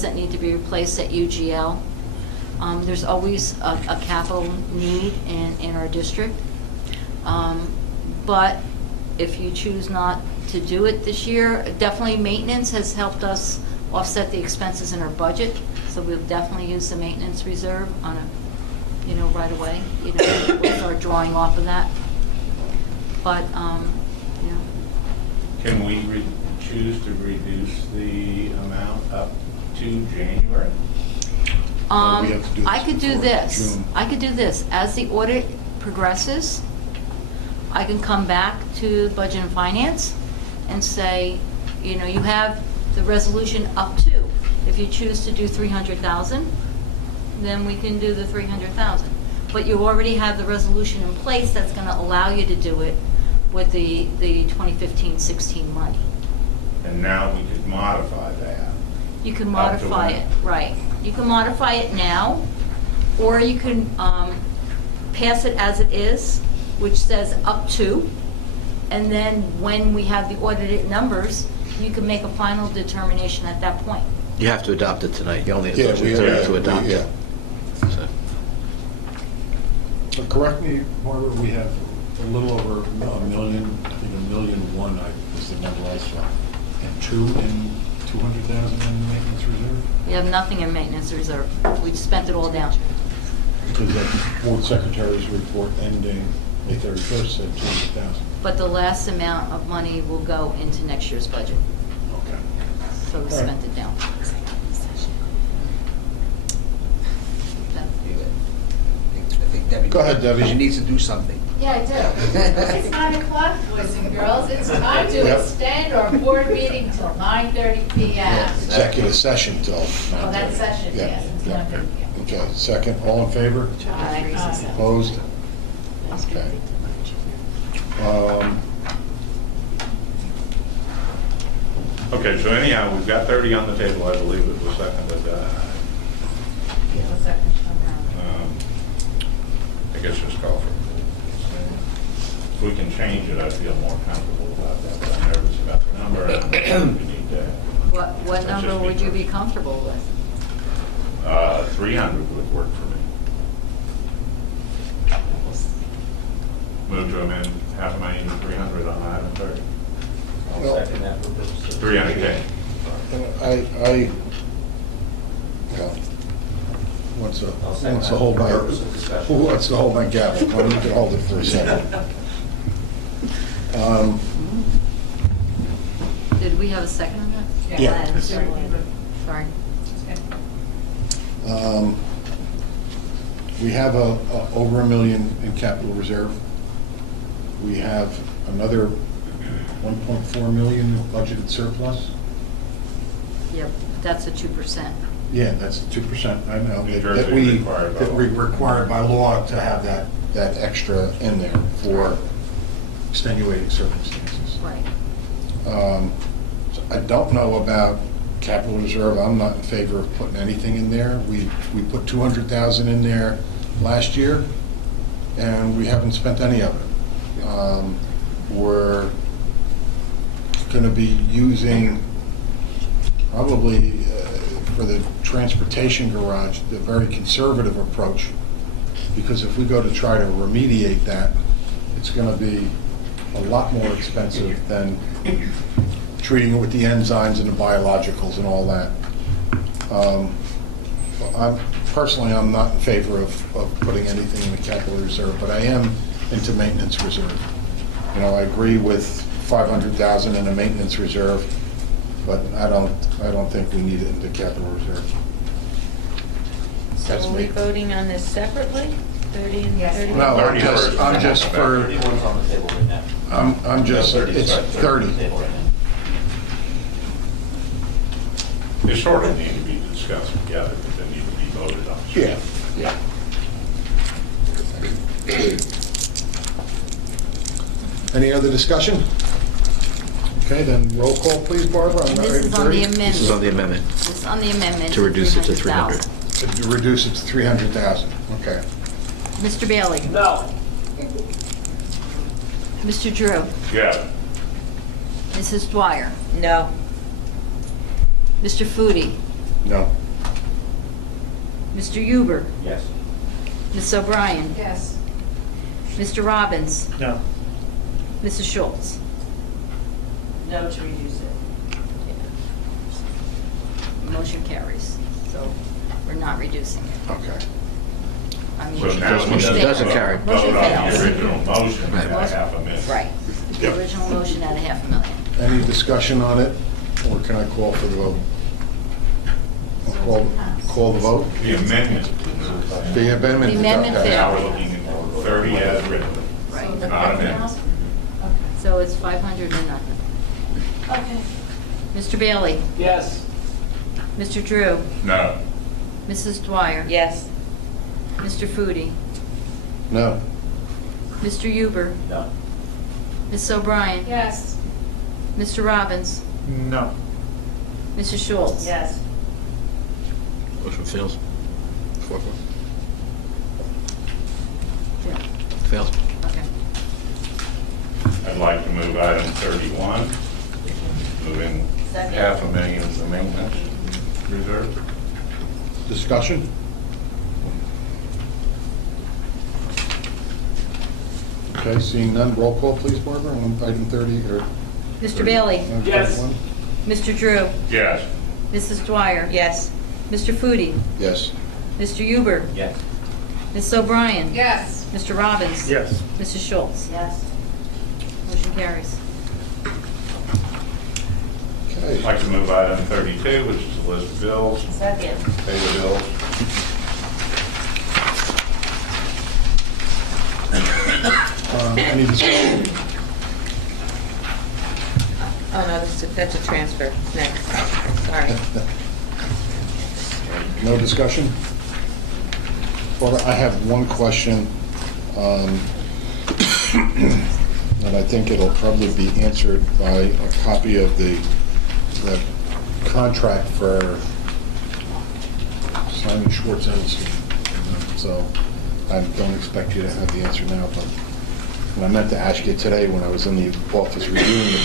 that need to be replaced at UGL. There's always a capital need in our district. But if you choose not to do it this year, definitely maintenance has helped us offset the expenses in our budget. So we'll definitely use the maintenance reserve on a, right away, we'll start drawing off of that. But, Can we choose to reduce the amount up to January? we have to do I this could do before this. June. I could do this. As the audit progresses, I can come back to Budget and Finance and say, you have the resolution up to. If you choose to do 300,000, then we can do the 300,000. But you already have the resolution in place that's going to allow you to do it with the 2015-16 money. And now we could modify that. You can Up to modify when? it, right. You can modify it now, or you can pass it as it is, which says up to, and then when we have the audited numbers, you can make a final determination at that point. You have to adopt it tonight. You only have Yeah, to adopt it. So, But correct me, Barbara, we have a little over $1 million, I think $1.1 million is the number I saw, and $200,000 in maintenance reserve? We have nothing in maintenance reserve. We spent it all down. Because the board secretary's report ending May 31st said 200,000. But the last amount of money will go into next year's budget, Okay. so we spent it down. I think Debbie. Go ahead, Debbie. She needs to do something. Yeah, I do. It's 9 o'clock, boys and girls. It's time to Yep. extend our board meeting till 9:30 p.m. Executive session till 9:30. Oh, that session, Yeah, yes, it's yeah. 9:30 p.m. Okay, second, all in favor? Aye. Opposed? Okay. Okay, so anyhow, we've got 30 on the table, I believe it was seconded. I guess just call for it. If we can change it, I feel more comfortable about that, but I'm nervous about the number, and we need to. What Let's number just be would you be first. comfortable with? 300 would work for me. Move to amend $500,000 to 300 on item 30. I'll second that for purposes. 300K. Well, what's the I'll second that hold for my, purpose of discussion. who wants to hold my gavel? Well, you can hold it for a second. Did we have a second on that? Yeah. Sorry. We have over $1 million in capital reserve. We have another $1.4 million budgeted surplus. Yep, that's a 2%. Yeah, that's 2%, I know. New that Jersey we required by that law. we required by law to have that extra in there for extenuating circumstances. Right. So I don't know about capital reserve. I'm not in favor of putting anything in there. We put 200,000 in there last year, and we haven't spent any of it. We're going to be using probably for the transportation garage the very conservative approach, because if we go to try to remediate that, it's going to be a lot more expensive than treating it with the enzymes and the biologicals and all that. I'm not in favor of putting anything in the capital reserve, but I am into maintenance reserve. I agree with 500,000 in a maintenance reserve, but I don't think we need it in the capital reserve. So That's are we me. voting on this separately? 30 and 30? No, I'm just for, 31's on the table right now. I'm just, it's 30. Table right now. They sort of need to be discussed together, but they need to be voted on. Yeah, yeah. Any other discussion? Okay, then roll call, please, Barbara. And this is on the amendment. This is on the amendment. This is on the amendment. To reduce it to 300. 300,000. To reduce it to 300,000, okay. Mr. Bailey? No. Mr. Drew? Yeah. Mrs. Dwyer? No. Mr. Foodie? No. Mr. Huber? Yes. Ms. O'Brien? Yes. Mr. Robbins? No. Mrs. Schultz? No to reduce it. Motion carries. So we're not reducing it. Okay. I mean, So now we motion just fails. carry. Motion vote on the fails. original motion at $500,000. Right. The original motion at $500,000. Any discussion on it, or can I call for the vote? I'll call the vote? The amendment. The amendment. The amendment okay. Now failed. we're looking at 30 as written. Right. Not amendment. So it's 500 to nothing. Okay. Mr. Bailey? Yes. Mr. Drew? No. Mrs. Dwyer? Yes. Mr. Foodie? No. Mr. Huber? No. Ms. O'Brien? Yes. Mr. Robbins? No. Mrs. Schultz? Yes. Motion fails. 4-4. Yeah. Fails. Okay. I'd like to move item 31, moving Second. $500,000 of the maintenance reserve. Discussion? Okay, seeing none, roll call, please, Barbara, on item 30, or... Mr. Bailey? Yes. 31? Mr. Drew? Yes. Mrs. Dwyer? Yes. Mr. Foodie? Yes. Mr. Huber? Yes. Ms. O'Brien? Yes. Mr. Robbins? Yes. Mrs. Schultz? Yes. Motion carries. I'd Okay. like to move item 32, which is the list of bills, Second. pay the bills. Any discussion? Oh, no, that's a transfer. Next. Sorry. No discussion? Well, I have one question, and I think it'll probably be answered by a copy of the contract for Simon Schwartz LLC. So I don't expect you to have the answer now, but and I meant to ask you today when I was in the office reviewing the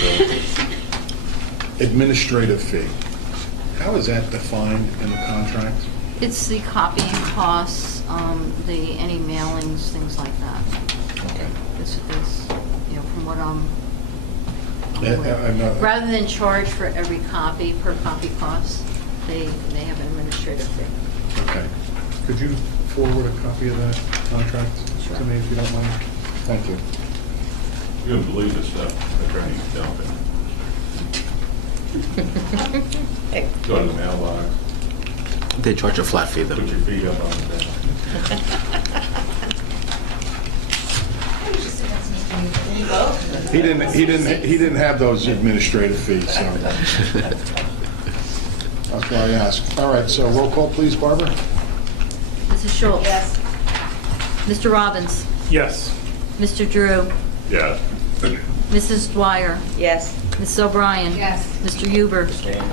bill. Administrative fee. How is that defined in the contract? It's the copying costs, any mailings, things like that. Okay. It's, from what I'm I know- rather than charge for every copy, per copy cost, they have an administrative fee. Okay. Could you forward a copy of that contract Sure. to me, if you don't mind? Thank you. You wouldn't believe this stuff, attorneys dumping. Go to the mailbox, They charge a flat fee, though. put your feet up on the desk. He didn't have those administrative fees, so that's why I asked. All right, so roll call, please, Barbara? Mrs. Schultz? Yes. Mr. Robbins? Yes. Mr. Drew? Yes. Mrs. Dwyer? Yes. Mrs. O'Brien? Yes. Mr. Huber? Abstain.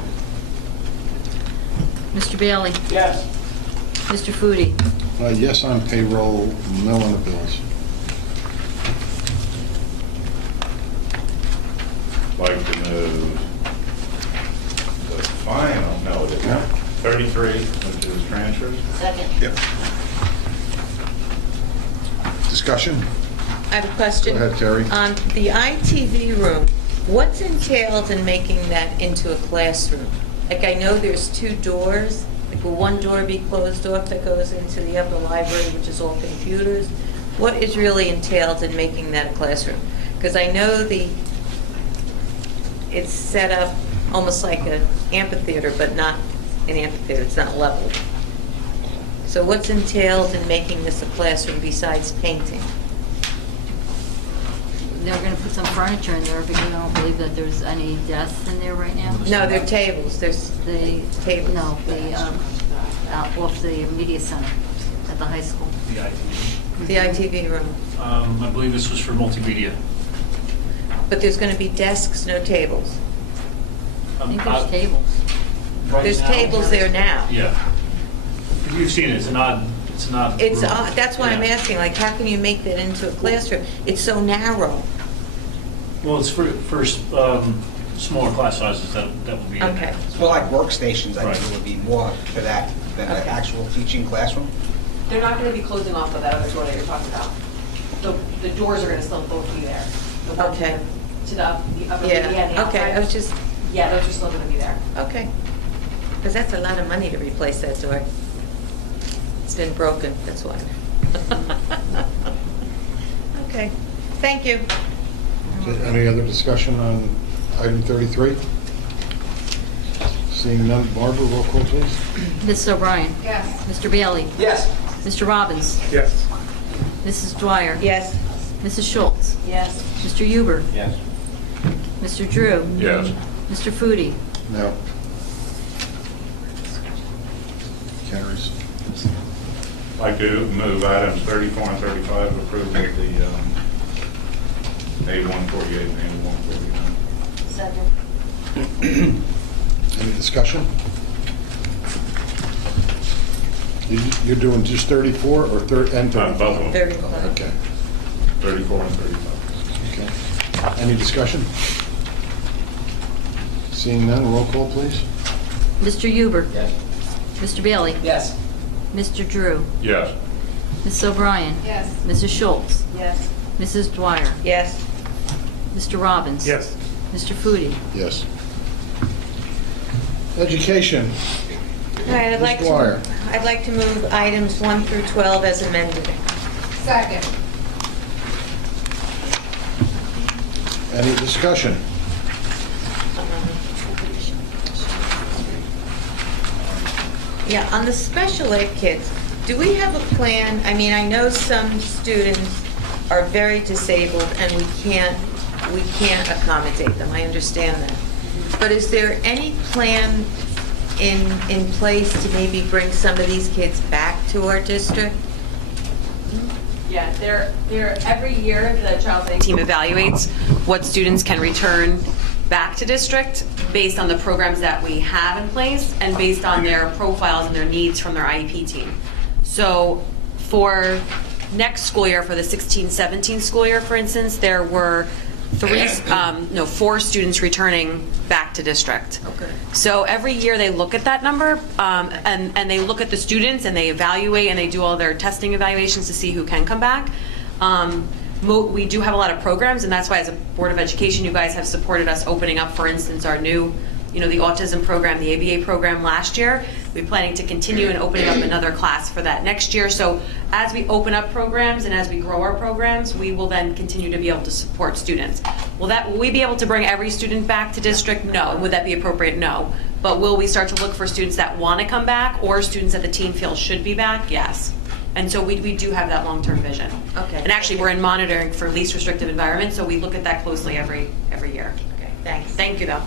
Mr. Bailey? Yes. Mr. Foodie? Yes on payroll, no on the bills. Like to move the final, no, it is not, 33, which is transfers. Second. Yep. Discussion? I have a question. Go ahead, Terry. The ITV room, what's entailed in making that into a classroom? Like, I know there's 2 doors. Like, will one door be closed off that goes into the upper library, which is all computers? What is really entailed in making that a classroom? Because I know it's set up almost like an amphitheater, but not an amphitheater. It's not level. So what's entailed in making this a classroom besides painting? They're going to put some furniture in there because I don't believe that there's any desks in there right now. No, they're tables. There's The tables. No, out off the media center at the high school. The ITV. The ITV room. I believe this was for multimedia. But there's going to be desks, no tables. I think there's tables. There's tables there now. Yeah. You've seen it, it's an odd It's, room. that's why I'm Yeah. asking, like, how can you make that into a classroom? It's so narrow. Well, it's for smaller class sizes that will be in there. Okay. It's more like workstations, I Right. think it would be more for that than the Okay. actual teaching classroom. They're not going to be closing off of that other door that you're talking about. The doors are going to still both be there. The one Okay. To the upper and the Yeah, okay, outside. I was just, Yeah, those are still going to be there. okay. Because that's a lot of money to replace that door. It's been broken, that's why. Okay, thank you. Okay, any other discussion on item 33? Seeing none, Barbara, roll call, please. Mrs. O'Brien. Yes. Mr. Bailey. Yes. Mr. Robbins. Yes. Mrs. Dwyer. Yes. Mrs. Schultz. Yes. Mr. Huber. Yes. Mr. Drew. Yes. Mr. Foodie. No. Carries. I'd like to move items 34 and 35, approval of the A148 and A149. Second. Any discussion? You're doing just 34 or and 35? Both of them, 35. Okay, 34 and 35. okay. Any discussion? Seeing none, roll call, please. Mr. Huber. Yes. Mr. Bailey. Yes. Mr. Drew. Yes. Mrs. O'Brien. Yes. Mrs. Schultz. Yes. Mrs. Dwyer. Yes. Mr. Robbins. Yes. Mr. Foodie. Yes. Education. All right, Ms. Dwyer. I'd like to move items 1 through 12 as amended. Second. Any discussion? Yeah, on the special ed kids, do we have a plan? I mean, I know some students are very disabled and we can't accommodate them, I understand that. But is there any plan in place to maybe bring some of these kids back to our district? Yeah, every year, the child safety team evaluates what students can return back to district based on the programs that we have in place and based on their profiles and their needs from their IEP team. So for next school year, for the 16-17 school year, for instance, there were 4 students returning back to district. Okay. So every year they look at that number, and they look at the students and they evaluate and they do all their testing evaluations to see who can come back. We do have a lot of programs, and that's why as a Board of Education, you guys have supported us opening up, for instance, our new, the autism program, the ABA program last year. We're planning to continue and opening up another class for that next year. So as we open up programs and as we grow our programs, we will then continue to be able to support students. Will we be able to bring every student back to district? No. Would that be appropriate? No. But will we start to look for students that want to come back or students that the team feels should be back? Yes. And so we do have that long-term vision. Okay. And actually, we're in monitoring for least restrictive environments, so we look at that closely every year. Okay, thanks. Thank you, though.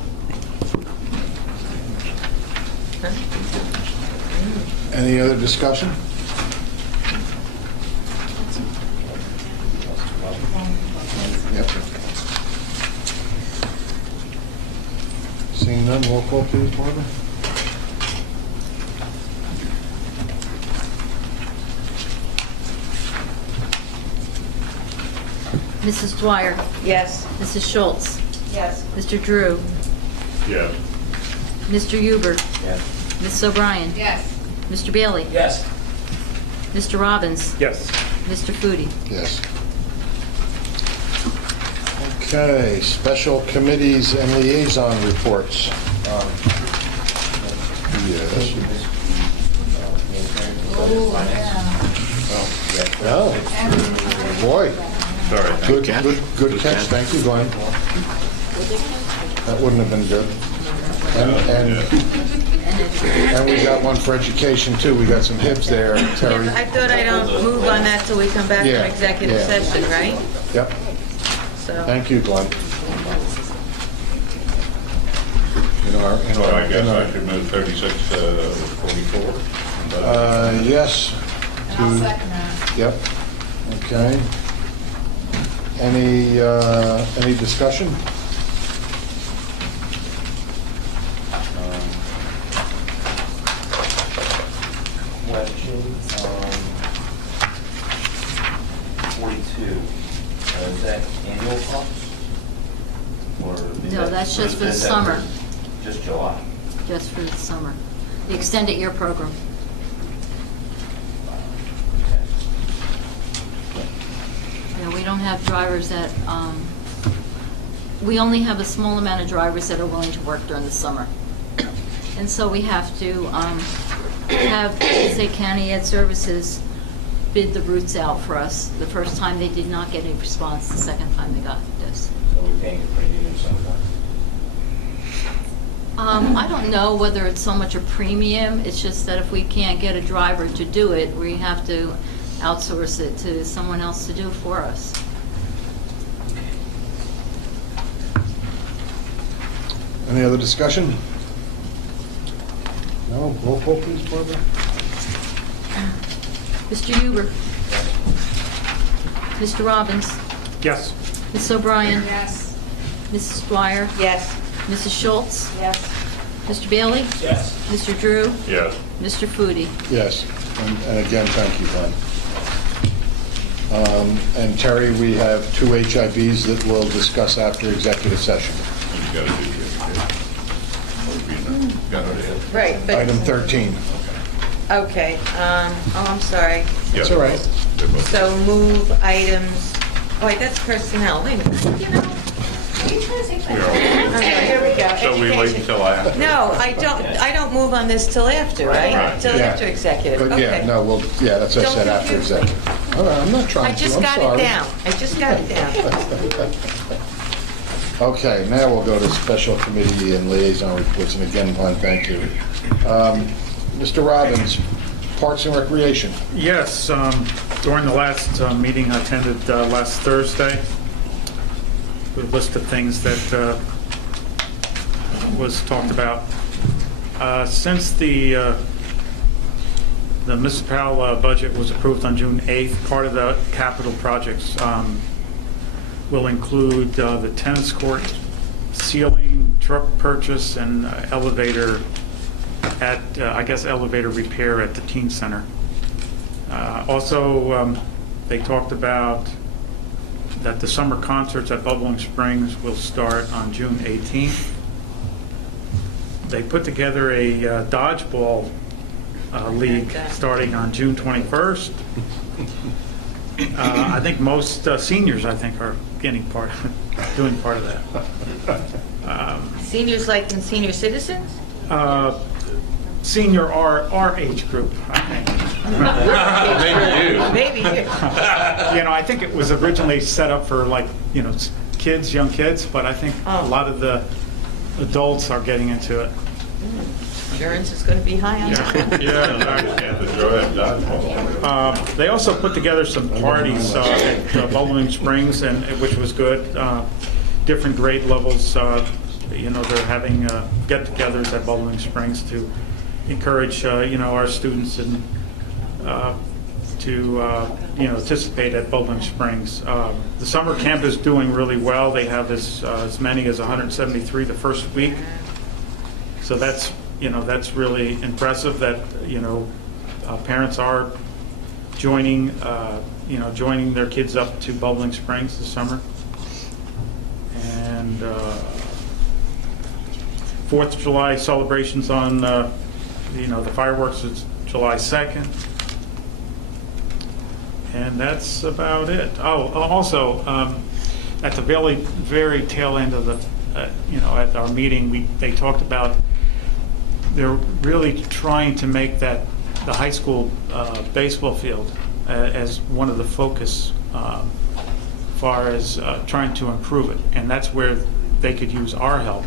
Any other discussion? Yep. Seeing none, roll call, please, Barbara. Mrs. Dwyer. Yes. Mrs. Schultz. Yes. Mr. Drew. Yes. Mr. Huber. Yes. Mrs. O'Brien. Yes. Mr. Bailey. Yes. Mr. Robbins. Yes. Mr. Foodie. Yes. Okay, special committees and liaison reports. Yes. Oh, boy. Sorry. Good catch. Thank you, Glenn. That wouldn't have been good. And we got one for education, too. We got some hips there, Terry. Yeah, I thought I don't move on that till we come back Yeah, from executive yeah. session, right? Yep. So. Thank you, Glenn. So I guess I should move 36 to 44. Yes. I'll second that. Yep. Okay. Any discussion? Question, 42, is that annual cost? Or is No, that- that's or just is for the that summer. Just July? Just for the summer. The extended year program. Yeah, we don't have drivers that, we only have a small amount of drivers that are willing to work during the summer. And so we have to have, say, County Ed Services bid the routes out for us. The first time they did not get a response, the second time they got this. So we're paying a premium sometimes? I don't know whether it's so much a premium, it's just that if we can't get a driver to do it, we have to outsource it to someone else to do for us. Any other discussion? No? Roll call, please, Barbara. Mr. Huber? Mr. Robbins? Yes. Ms. O'Brien? Yes. Mrs. Dwyer? Yes. Mrs. Schultz? Yes. Mr. Bailey? Yes. Mr. Drew? Yes. Mr. Foodie? Yes, and again, thank you, Glenn. And Terry, we have 2 HIVs that we'll discuss after executive session. You gotta do the education. Right, but, Item 13. okay, oh, I'm sorry. That's all right. So move items, wait, that's personnel, wait a minute, you know? Okay, here we go. So we wait Education. until after? No, I don't move on this till after, right? Right. Till Yeah. after executive, But yeah, okay. no, well, yeah, that's what I Don't said, after confuse me. executive. All right, I'm not trying I to, just I'm got sorry. it down, I just got it down. Okay, now we'll go to special committee and liaison reports, and again, Glenn, thank you. Mr. Robbins, Parks and Recreation. Yes, during the last meeting I attended last Thursday, a list of things that was talked about. Since the municipal budget was approved on June 8th, part of the capital projects will include the tennis court, ceiling, truck purchase, and elevator at, I guess, elevator repair at the teen center. Also, they talked about that the summer concerts at Bubbling Springs will start on June 18th. They put together a dodgeball league starting on June 21st. I think most seniors, I think, are getting part of it, doing part of that. Seniors like in senior citizens? Senior, our age group, I think. Maybe you. You know, I think it was originally set up for like, you know, kids, young kids, but I think a lot of the adults are getting into it. Insurance is going to be high on that. They also put together some parties at Bubbling Springs, and which was good. Different grade levels, you know, they're having get-togethers at Bubbling Springs to encourage, you know, our students and to, you know, participate at Bubbling Springs. The summer camp is doing really well. They have as many as 173 the first week. So that's, you know, that's really impressive that, you know, parents are joining, you know, joining their kids up to Bubbling Springs this summer. And 4th of July celebrations on, you know, the fireworks is July 2nd. And that's about it. Oh, also, at the very tail end of the, you know, at our meeting, they talked about they're really trying to make that the high school baseball field as one of the focus far as trying to improve it. And that's where they could use our help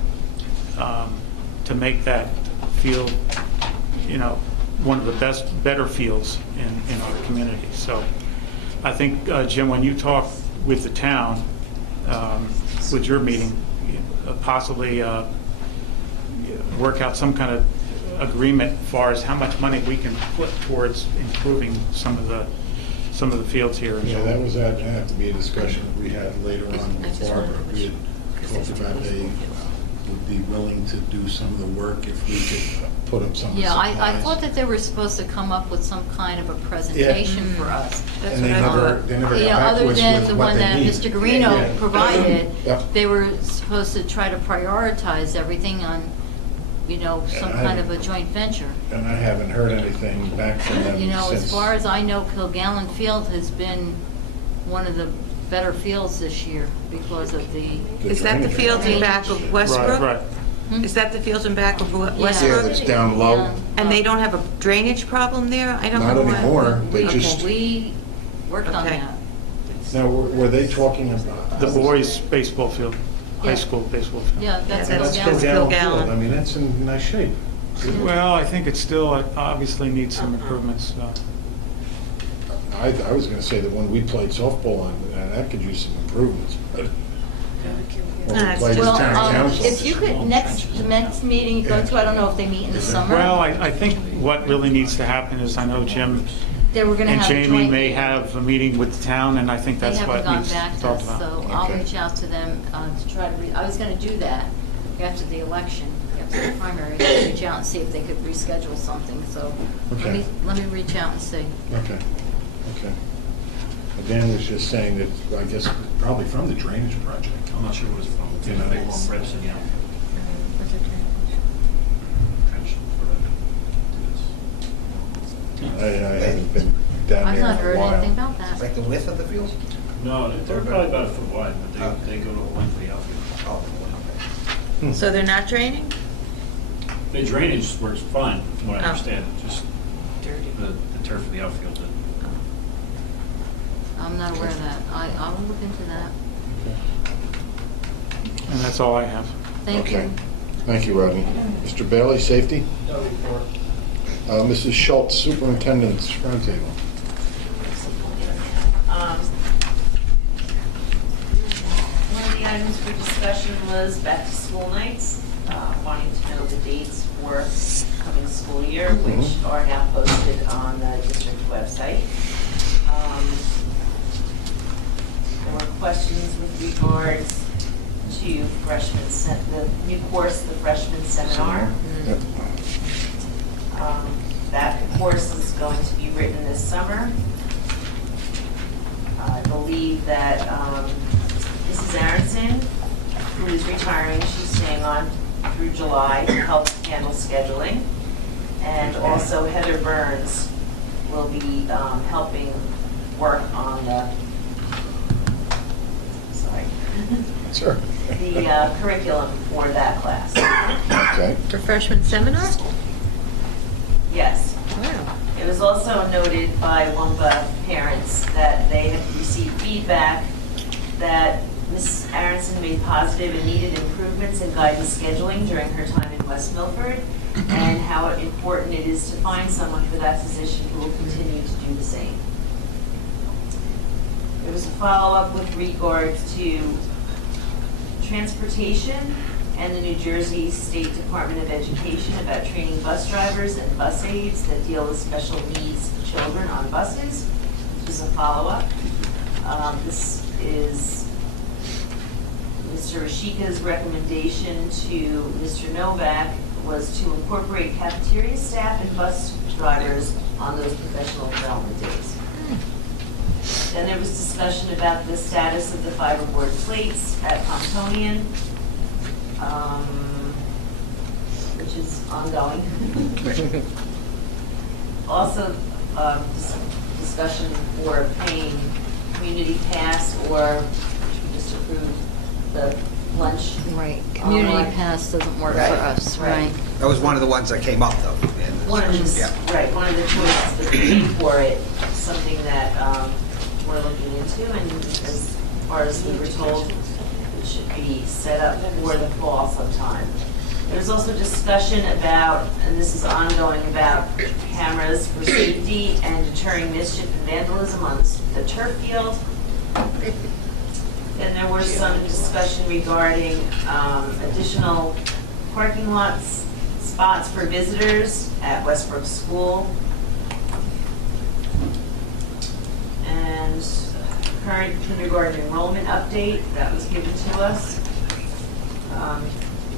to make that field, you know, one of the better fields in our community. So I think, Jim, when you talk with the town, with your meeting, possibly work out some kind of agreement as far as how much money we can put towards improving some of the fields here. Yeah, that was have to be a discussion we had later on with Barbara. We had talked about would be willing to do some of the work if we could put up some of the Yeah, I supplies. thought that they were supposed to come up with some kind of a presentation for us. And they never You got know, back other to us than with the what one they that need. Mr. Guarino Yeah. provided, Yep. they were supposed to try to prioritize everything on, you know, some I kind of haven't- a joint venture. And I haven't heard anything back from them You know, as since. far as I know, Kilgallen Field has been one of the better fields this year because of the, Is that the fields in back of Westbrook? Right, right. Is that the fields in back of yeah. Westbrook? that's down low. Yeah. And they don't have a drainage problem there? I don't know Not why. anymore, they We- just, We worked on Okay. that. now, were they talking about? The boys' baseball field, Yeah. high school baseball field. Yeah, that's Yeah, That's Kilgallen. Kilgallen. Kilgallen Field, I mean, that's in nice shape. Well, I think it still obviously needs some improvements, so. I was gonna say that when we played softball on, that could use some improvements, but. When we played Well, as town council. if you could, the next meeting you go to, I don't know if they meet in the summer. Well, I think what really needs to happen is, I know Jim They were gonna and have a Jamie joint may meeting. have a meeting with the town, and I think They that's haven't what gone needs to back be to talked us, about. so I'll Okay. reach out to them to try to, I was gonna do that after the election, after the primary, reach out and see if they could reschedule something, so Okay. let me reach out and see. Okay, okay. Dan was just saying that, I guess, probably from the drainage project. I'm not sure what it's from. You know, Maybe from Bredesen, yeah. I haven't been down I've there not in a heard while. anything about that. Like the width of the field? No, they're probably about a foot wide, but Oh. they go to a length of the outfield. Oh, So they're not draining? The drainage works fine, from what I Oh. understand, just the turf of the outfield. I'm not aware of that. I will look into that. And that's all I have. Thank Okay. you. Thank you, Rodney. Mr. Bailey, safety? Mrs. Schultz, superintendent's roundtable. One of the items for discussion was back-to-school nights, wanting to know the dates for coming school year, which are now posted on the district website. There were questions with regards to the new course, the freshman seminar. Yep. That course is going to be written this summer. I believe that Mrs. Aronson, who is retiring, she's staying on through July to help handle scheduling. And also Heather Burns will be helping work on Sure. the curriculum for that class. Okay. For freshman seminar? Yes. Wow. It was also noted by WUMBA parents that they had received feedback that Mrs. Aronson made positive and needed improvements in guidance scheduling during her time in West Milford, and how important it is to find someone for that position who will continue to do the same. There was a follow-up with regards to transportation and the New Jersey State Department of Education about training bus drivers and bus aides that deal with special needs children on buses. This is a follow-up. This is Mr. Rashika's recommendation to Mr. Novak was to incorporate cafeteria staff and bus drivers on those professional development days. Then there was discussion about the status of the fiberboard plates at Pontonian, which is ongoing. Also, discussion for paying community pass, or which we just approved, the lunch. Right. Community online. pass doesn't work for Right, us, right. right? That was one of the ones that came up, though. One of the, Yeah. right, one of the choices that we made for it, something that we're looking into, and as far as we were told, it should be set up for the fall sometime. There's also discussion about, and this is ongoing, about cameras for safety and deterring mischief and vandalism on the turf field. Then there was some discussion regarding additional parking lots, spots for visitors at Westbrook School. And current kindergarten enrollment update, that was given to us.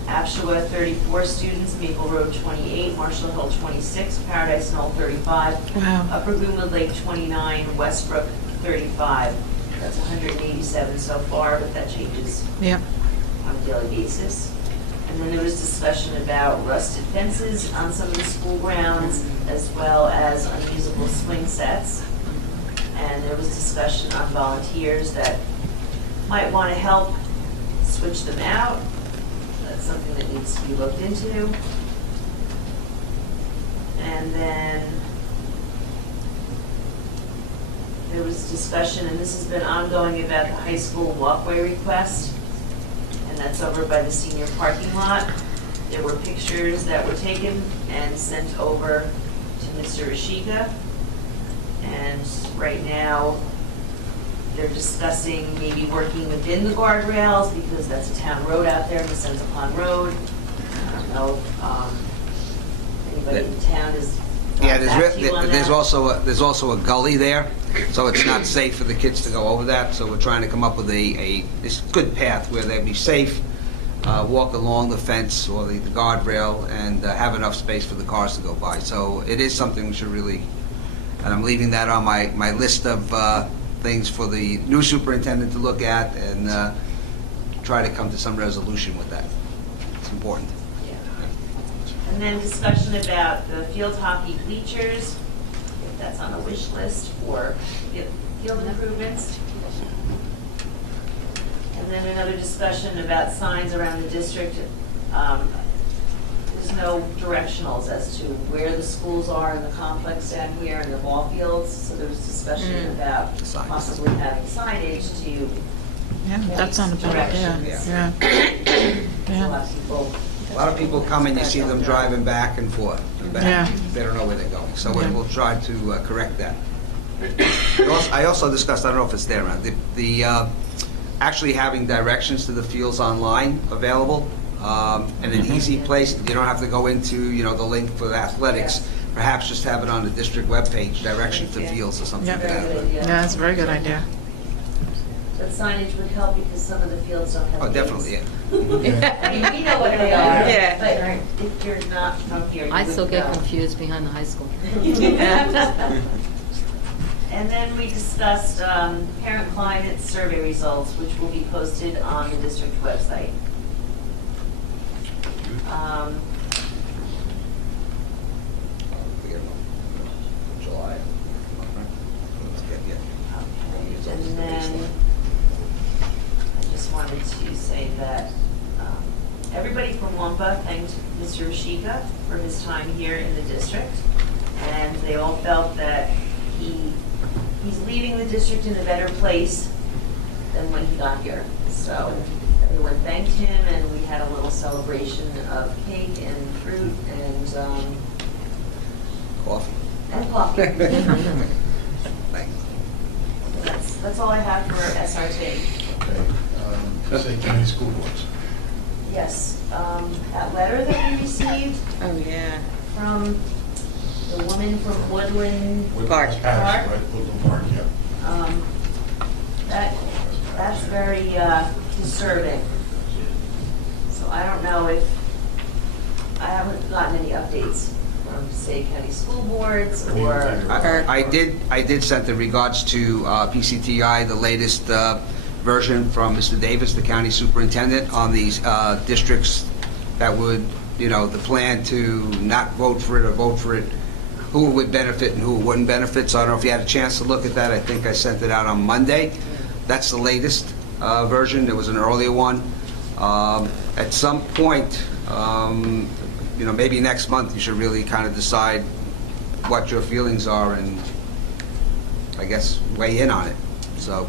Apshua 34 students, Maple Road 28, Marshall Hill 26, Paradise Knoll 35, Upper Greenwood Lake 29, Westbrook 35. That's 187 so far, but that changes on a daily basis. And then there was discussion about rusted fences on some of the school grounds, as well as unusable swing sets. And there was discussion on volunteers that might want to help switch them out. That's something that needs to be looked into. And then there was discussion, and this has been ongoing, about the high school walkway request, and that's over by the senior parking lot. There were pictures that were taken and sent over to Mr. Ishika, and right now they're discussing maybe working within the guardrails, because that's a town road out there, the Central Pond Road. I don't know if anybody in town is. Yeah, there's also a gully there, so it's not safe for the kids to go over that. So we're trying to come up with this good path where they'd be safe, walk along the fence or the guardrail, and have enough space for the cars to go by. So it is something we should really, and I'm leaving that on my list of things for the new superintendent to look at and try to come to some resolution with that. It's important. And then discussion about the field hockey bleachers, if that's on the wish list for field improvements. And then another discussion about signs around the district. There's no directionals as to where the schools are in the complex down here and the ball fields. So there was discussion about possibly having signage to that's on the directions. A lot of people come and you see them driving back and forth. They don't know where they're going. So we'll try to correct that. I also discussed, I don't know if it's there, the actually having directions to the fields online available, and an easy place. You don't have to go into the link for the athletics. Perhaps just have it on the district webpage, directions to fields or something like that. Yeah, that's a very good idea. But signage would help because some of the fields don't have. Oh, definitely, yeah. I mean, we know what they are. Yeah. But if you're not from here, you I still wouldn't get know. confused behind the high school. And then we discussed parent climate survey results, which will be posted on the district website. July. And then I just wanted to say that everybody from Wampa thanked Mr. Ishika for his time here in the district, and they all felt that he's leaving the district in a better place than when he got here. So everyone thanked him, and we had a little celebration of cake and fruit and Coffee. and coffee. Thanks. That's all I have for SRT. Say county school boards. Yes, that letter that we received from the woman from Woodland Park. Park. Right, Woodland Park, yeah. That's very disturbing. So I don't know if, I haven't gotten any updates from state county school boards or. I did send in regards to PCTI, the latest version from Mr. Davis, the county superintendent, on these districts that would, the plan to not vote for it or vote for it, who it would benefit and who it wouldn't benefit. So I don't know if you had a chance to look at that. I think I sent it out on Monday. That's the latest version. There was an earlier one. At some point, maybe next month, you should really kind of decide what your feelings are and, I guess, weigh in on it. So.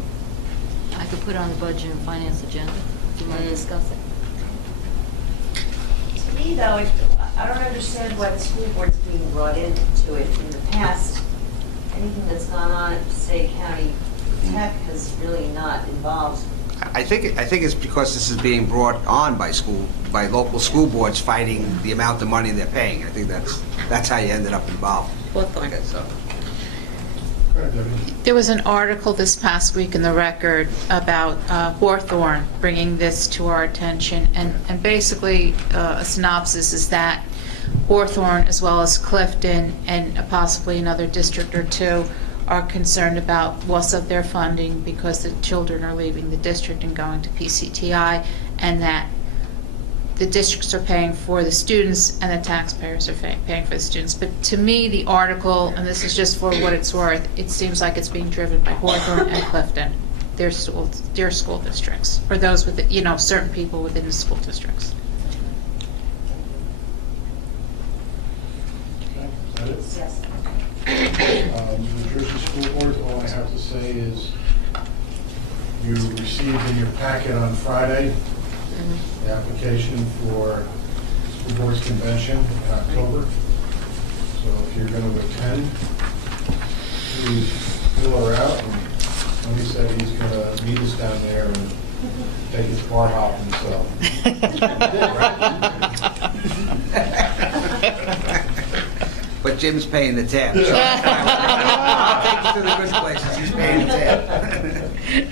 I could put it on the budget and finance agenda if you want to discuss it. To me, though, I don't understand why the school board's being brought into it. In the past, anything that's gone on at state county tech has really not involved. I think it's because this is being brought on by local school boards fighting the amount of money they're paying. I think that's how you ended up involved. Okay, so. There was an article this past week in the Record about Hawthorne bringing this to our attention, and basically a synopsis is that Hawthorne, as well as Clifton and possibly another district or two, are concerned about loss of their funding because the children are leaving the district and going to PCTI, and that the districts are paying for the students and the taxpayers are paying for the students. But to me, the article, and this is just for what it's worth, it seems like it's being driven by Hawthorne and Clifton, their school districts, or those with, certain people within the school districts. Is that it? Yes. New Jersey School Board, all I have to say is you received in your packet on Friday the application for School Board's Convention in October. So if you're going to attend, please fill her out. And Tony said he's going to meet us down there and take his bar hopping, so. But Jim's paying the tab. So I'll take you to the good places. He's paying the tab.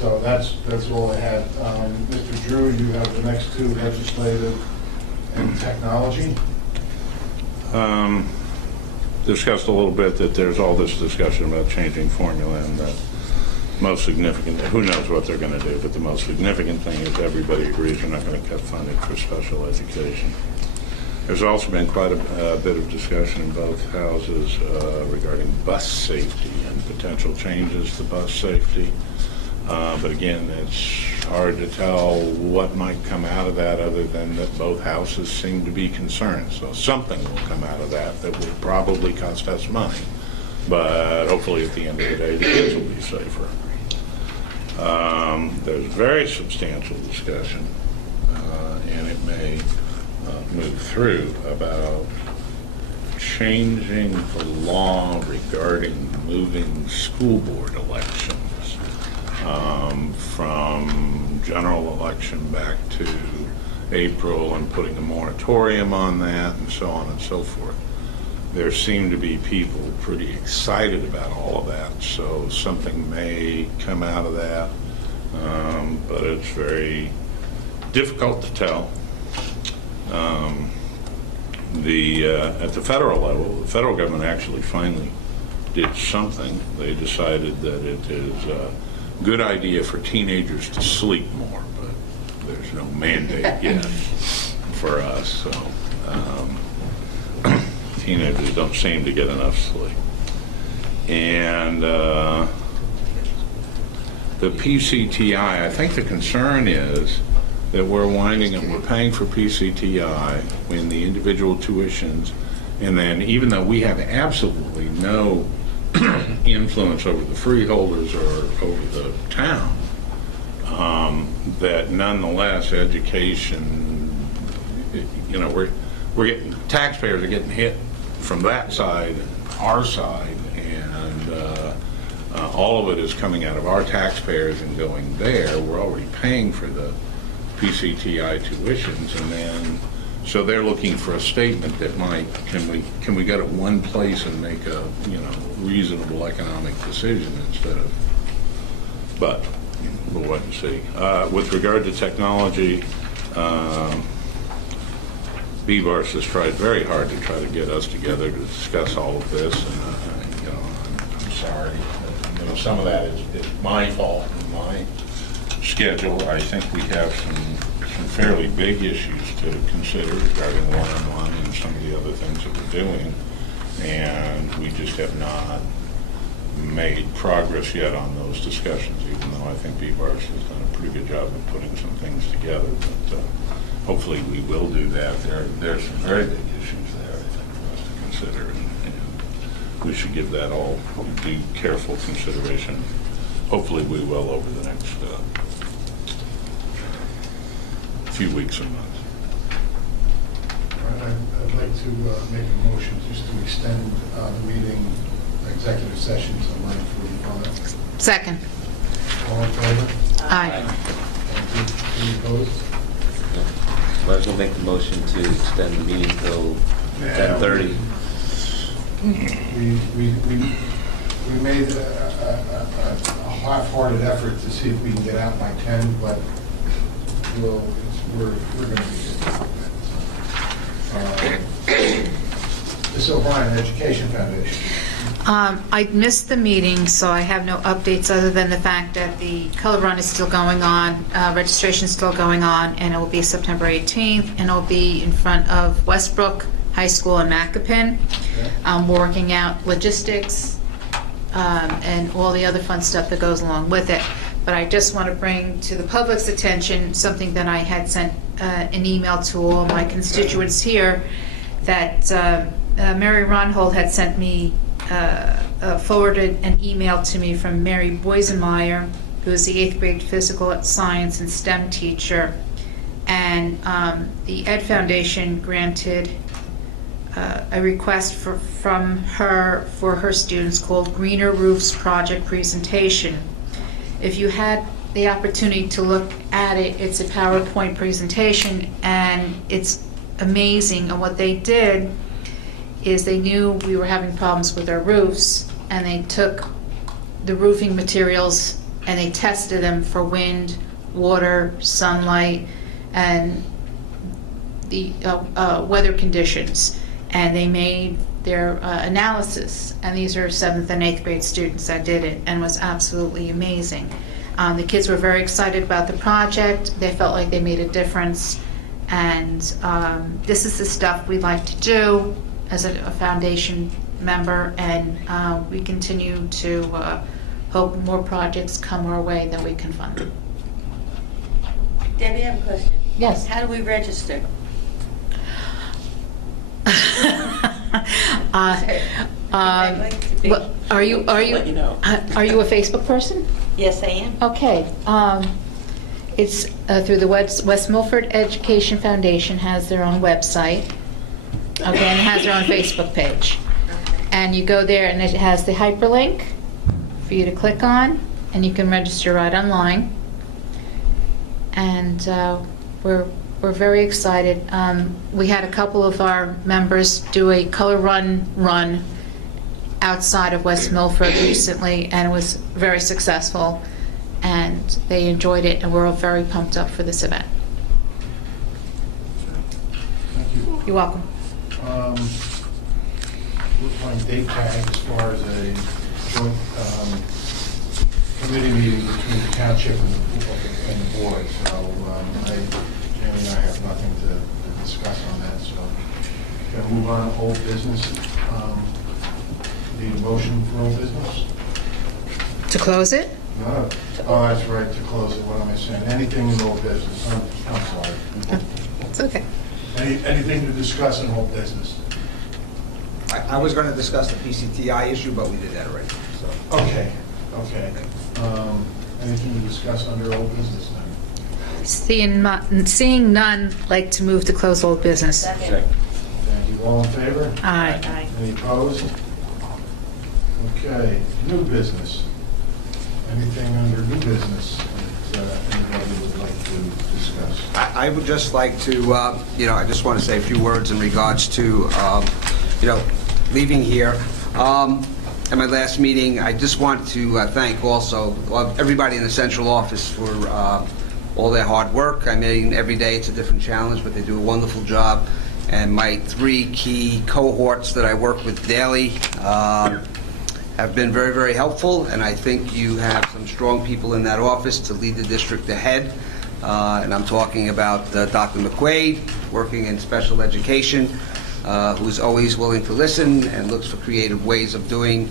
So that's all I had. Mr. Drew, you have the next two, legislative and technology. Discussed a little bit that there's all this discussion about changing formula, and the most significant, who knows what they're going to do, but the most significant thing is everybody agrees we're not going to cut funding for special education. There's also been quite a bit of discussion in both houses regarding bus safety and potential changes to bus safety. But again, it's hard to tell what might come out of that other than that both houses seem to be concerned. So something will come out of that that will probably cost us money. But hopefully at the end of the day, the kids will be safer. There's very substantial discussion, and it may move through, about changing the law regarding moving school board elections from general election back to April and putting a moratorium on that and so on and so forth. There seem to be people pretty excited about all of that, so something may come out of that, but it's very difficult to tell. At the federal level, the federal government actually finally did something. They decided that it is a good idea for teenagers to sleep more, but there's no mandate yet for us. So teenagers don't seem to get enough sleep. And the PCTI, I think the concern is that we're winding up, we're paying for PCTI in the individual tuitions, and then even though we have absolutely no influence over the freeholders or over the town, that nonetheless education, we're getting, taxpayers are getting hit from that side, our side, and all of it is coming out of our taxpayers and going there. We're already paying for the PCTI tuitions, and then so they're looking for a statement that might, can we go to one place and make a reasonable economic decision instead of, but we'll wait and see. With regard to technology, BVARS has tried very hard to try to get us together to discuss all of this, and I'm sorry. Some of that is my fault, my schedule. I think we have some fairly big issues to consider regarding one-on-one and some of the other things that we're doing, and we just have not made progress yet on those discussions, even though I think BVARS has done a pretty good job of putting some things together. But hopefully we will do that. There's some very big issues there, I think, for us to consider, and we should give that all due careful consideration. Hopefully we will over the next few weeks and months. All right, I'd like to make a motion just to extend the meeting, executive session to 9:45. Second. All in favor? Aye. Thank you. Any opposed? Might as well make the motion to extend the meeting till 10:30. we made a half-hearted effort to see if we can get out by 10, but we're going to be good. Ms. O'Brien, Education Foundation. I missed the meeting, so I have no updates other than the fact that the color run is still going on, registration is still going on, and it will be September 18th, and it will be in front of Westbrook High School in Macapin. We're working out logistics and all the other fun stuff that goes along with it. But I just want to bring to the public's attention something that I had sent an email to all my constituents here, that Mary Ronhold had sent me, forwarded an email to me from Mary Boisenmeyer, who is the 8th grade physical science and STEM teacher. And the Ed Foundation granted a request from her for her students called Greener Roofs Project Presentation. If you had the opportunity to look at it, it's a PowerPoint presentation, and it's amazing. And what they did is they knew we were having problems with our roofs, and they took the roofing materials and they tested them for wind, water, sunlight, and the weather conditions. And they made their analysis, and these are 7th and 8th grade students that did it, and it was absolutely amazing. The kids were very excited about the project. They felt like they made a difference, and this is the stuff we like to do as a foundation member, and we continue to hope more projects come our way that we can fund. Debbie, I have a question. Yes. How do we register? Are you a Facebook person? Yes, I am. Okay. It's through the West Milford Education Foundation has their own website. Okay, and it has their own Facebook page. And you go there, and it has the hyperlink for you to click on, and you can register right online. And we're very excited. We had a couple of our members do a color run outside of West Milford recently, and it was very successful, and they enjoyed it, and we're all very pumped up for this event. Thank you. You're welcome. We're playing date tag as far as a joint committee meeting between the township and the board. So Jamie and I have nothing to discuss on that. So going to move on to old business. Need a motion for old business? To close it? No. Oh, that's right, to close it. What am I saying? Anything in old business. I'm sorry. It's okay. Anything to discuss in old business? I was going to discuss the PCTI issue, but we did that already. So. Okay. Anything to discuss under old business then? Seeing none, like to move to close old business. Second. Thank you. All in favor? Aye. Any opposed? Okay, new business. Anything under new business that anybody would like to discuss? I would just like to, I just want to say a few words in regards to, leaving here. At my last meeting, I just want to thank also everybody in the central office for all their hard work. I mean, every day it's a different challenge, but they do a wonderful job. And my 3 key cohorts that I work with daily have been very, very helpful, and I think you have some strong people in that office to lead the district ahead. And I'm talking about Dr. McQuaid, working in special education, who's always willing to listen and looks for creative ways of doing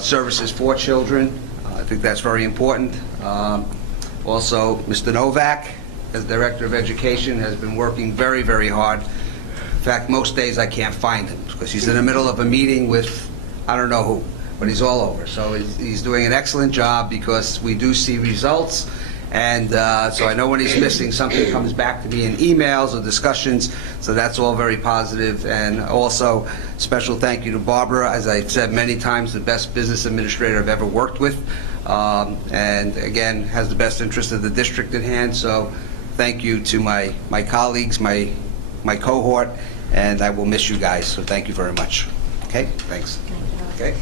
services for children. I think that's very important. Also, Mr. Novak, as Director of Education, has been working very, very hard. In fact, most days I can't find him because he's in the middle of a meeting with I don't know who, but he's all over. So he's doing an excellent job because we do see results. And so I know when he's missing, something comes back to me in emails or discussions, so that's all very positive. And also, special thank you to Barbara, as I've said many times, the best business administrator I've ever worked with, and again, has the best interest of the district at hand. So thank you to my colleagues, my cohort, and I will miss you guys, so thank you very much. Okay, thanks. Okay.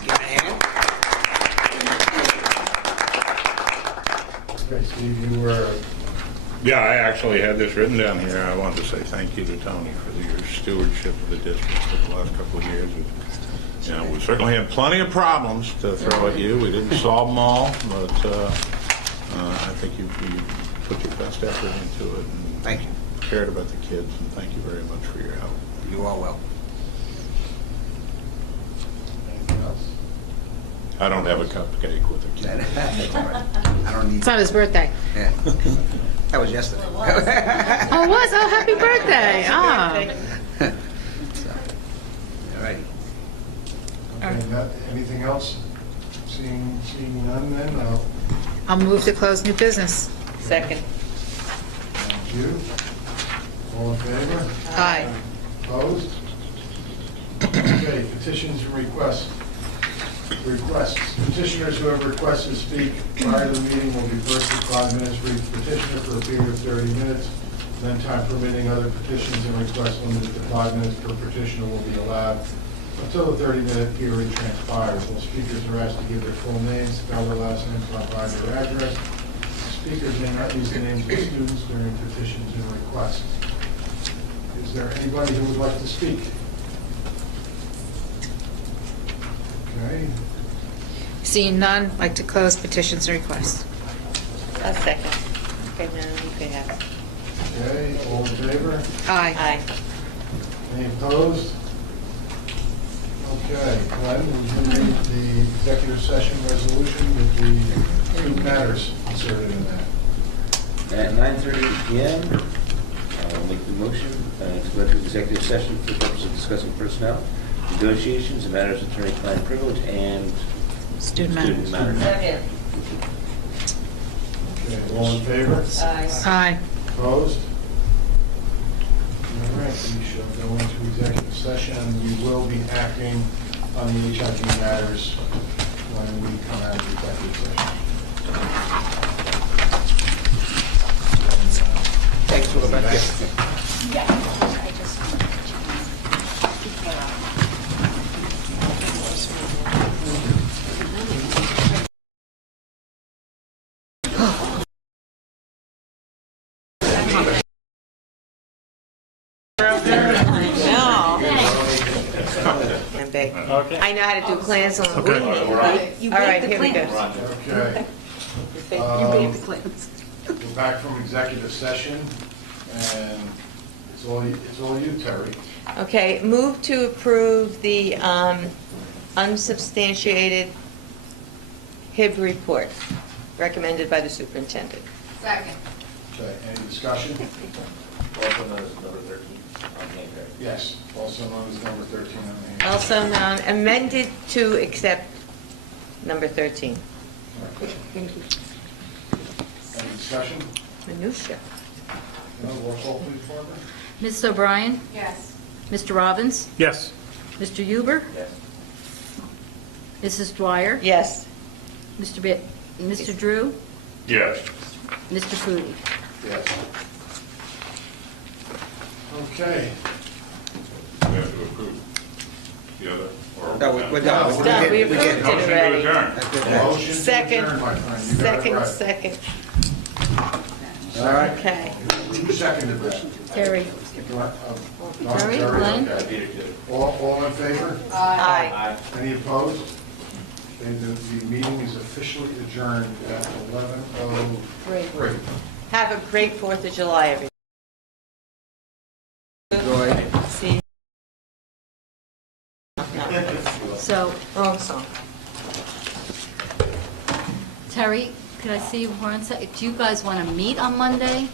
Give it a hand. Okay, Steve, you were, Yeah, I actually had this written down here. I wanted to say thank you to Tony for your stewardship of the district for the last couple of years. You know, we certainly had plenty of problems to throw at you. We didn't solve them all, but I think you put your best effort into it. And Thank you. cared about the kids, and thank you very much for your help. You are well. anything else? I don't have a cupcake with a kid. That's all right. I don't need. It's on his birthday. Yeah. That was yesterday. Oh, it was? Oh, happy birthday. Oh. All righty. Okay, anything else? Seeing none then, I'll move to close new business. Second. thank you. All in favor? Aye. Opposed? Okay, petitions and requests. Petitioners who have requested to speak prior to the meeting will be first for 5 minutes for each petitioner for a period of 30 minutes. Then, time permitting, other petitions and requests limited to 5 minutes per petitioner will be allowed until the 30-minute period transpires. All speakers are asked to give their full names, spell their last names, provide their address. Speakers may not use the names of students during petitions and requests. Is there anybody who would like to speak? Okay. Seeing none, like to close petitions and requests. A second. Okay, now you can have. Okay, all in favor? Aye. Aye. Any opposed? Okay, Glenn, will you read the executive session resolution with the 2 matters inserted in that? At 9:30 PM, I'll make the motion to go into executive session for the purpose of discussing personnel, negotiations, and matters of attorney-client privilege, and Student student matters. matters. Second. Okay, all in favor? Aye. Opposed? All right, we shall go into executive session. We will be acting on the HIV matters when we come out of executive session. Thanks, we'll go back there. I know how to do clans on the Okay. All right, here we go. Okay. You made the plans. We're back from executive session, and it's all you, Terry. Okay, move to approve the unsubstantiated HIB report recommended by the superintendent. Second. Okay, any discussion? Also known as number 13 on the handbook. Yes, also known as number 13 on the hand. Also known, amended to accept number 13. Any discussion? Minutia. No, roll call please, Barbara. Ms. O'Brien? Yes. Mr. Robbins? Yes. Mr. Huber? Yes. Mrs. Dwyer? Yes. Mr. Drew? Yes. Mr. Foodie? Yes. Okay. We have to approve the other, or? No, we're done. It's done. We did. approved it Motion to already. adjourn. That's good. Motion to Second. adjourn, my friend. You got it right. Second. All right. Okay. Who seconded that? Terry? Terry, Glenn? Okay. All in favor? Aye. Any opposed? Okay, the meeting is officially adjourned at 11:03. Have a great 4th of July, everybody. Enjoy. See. So, Wrong song. Terry, could I see you for one second? Do you guys want to meet on Monday?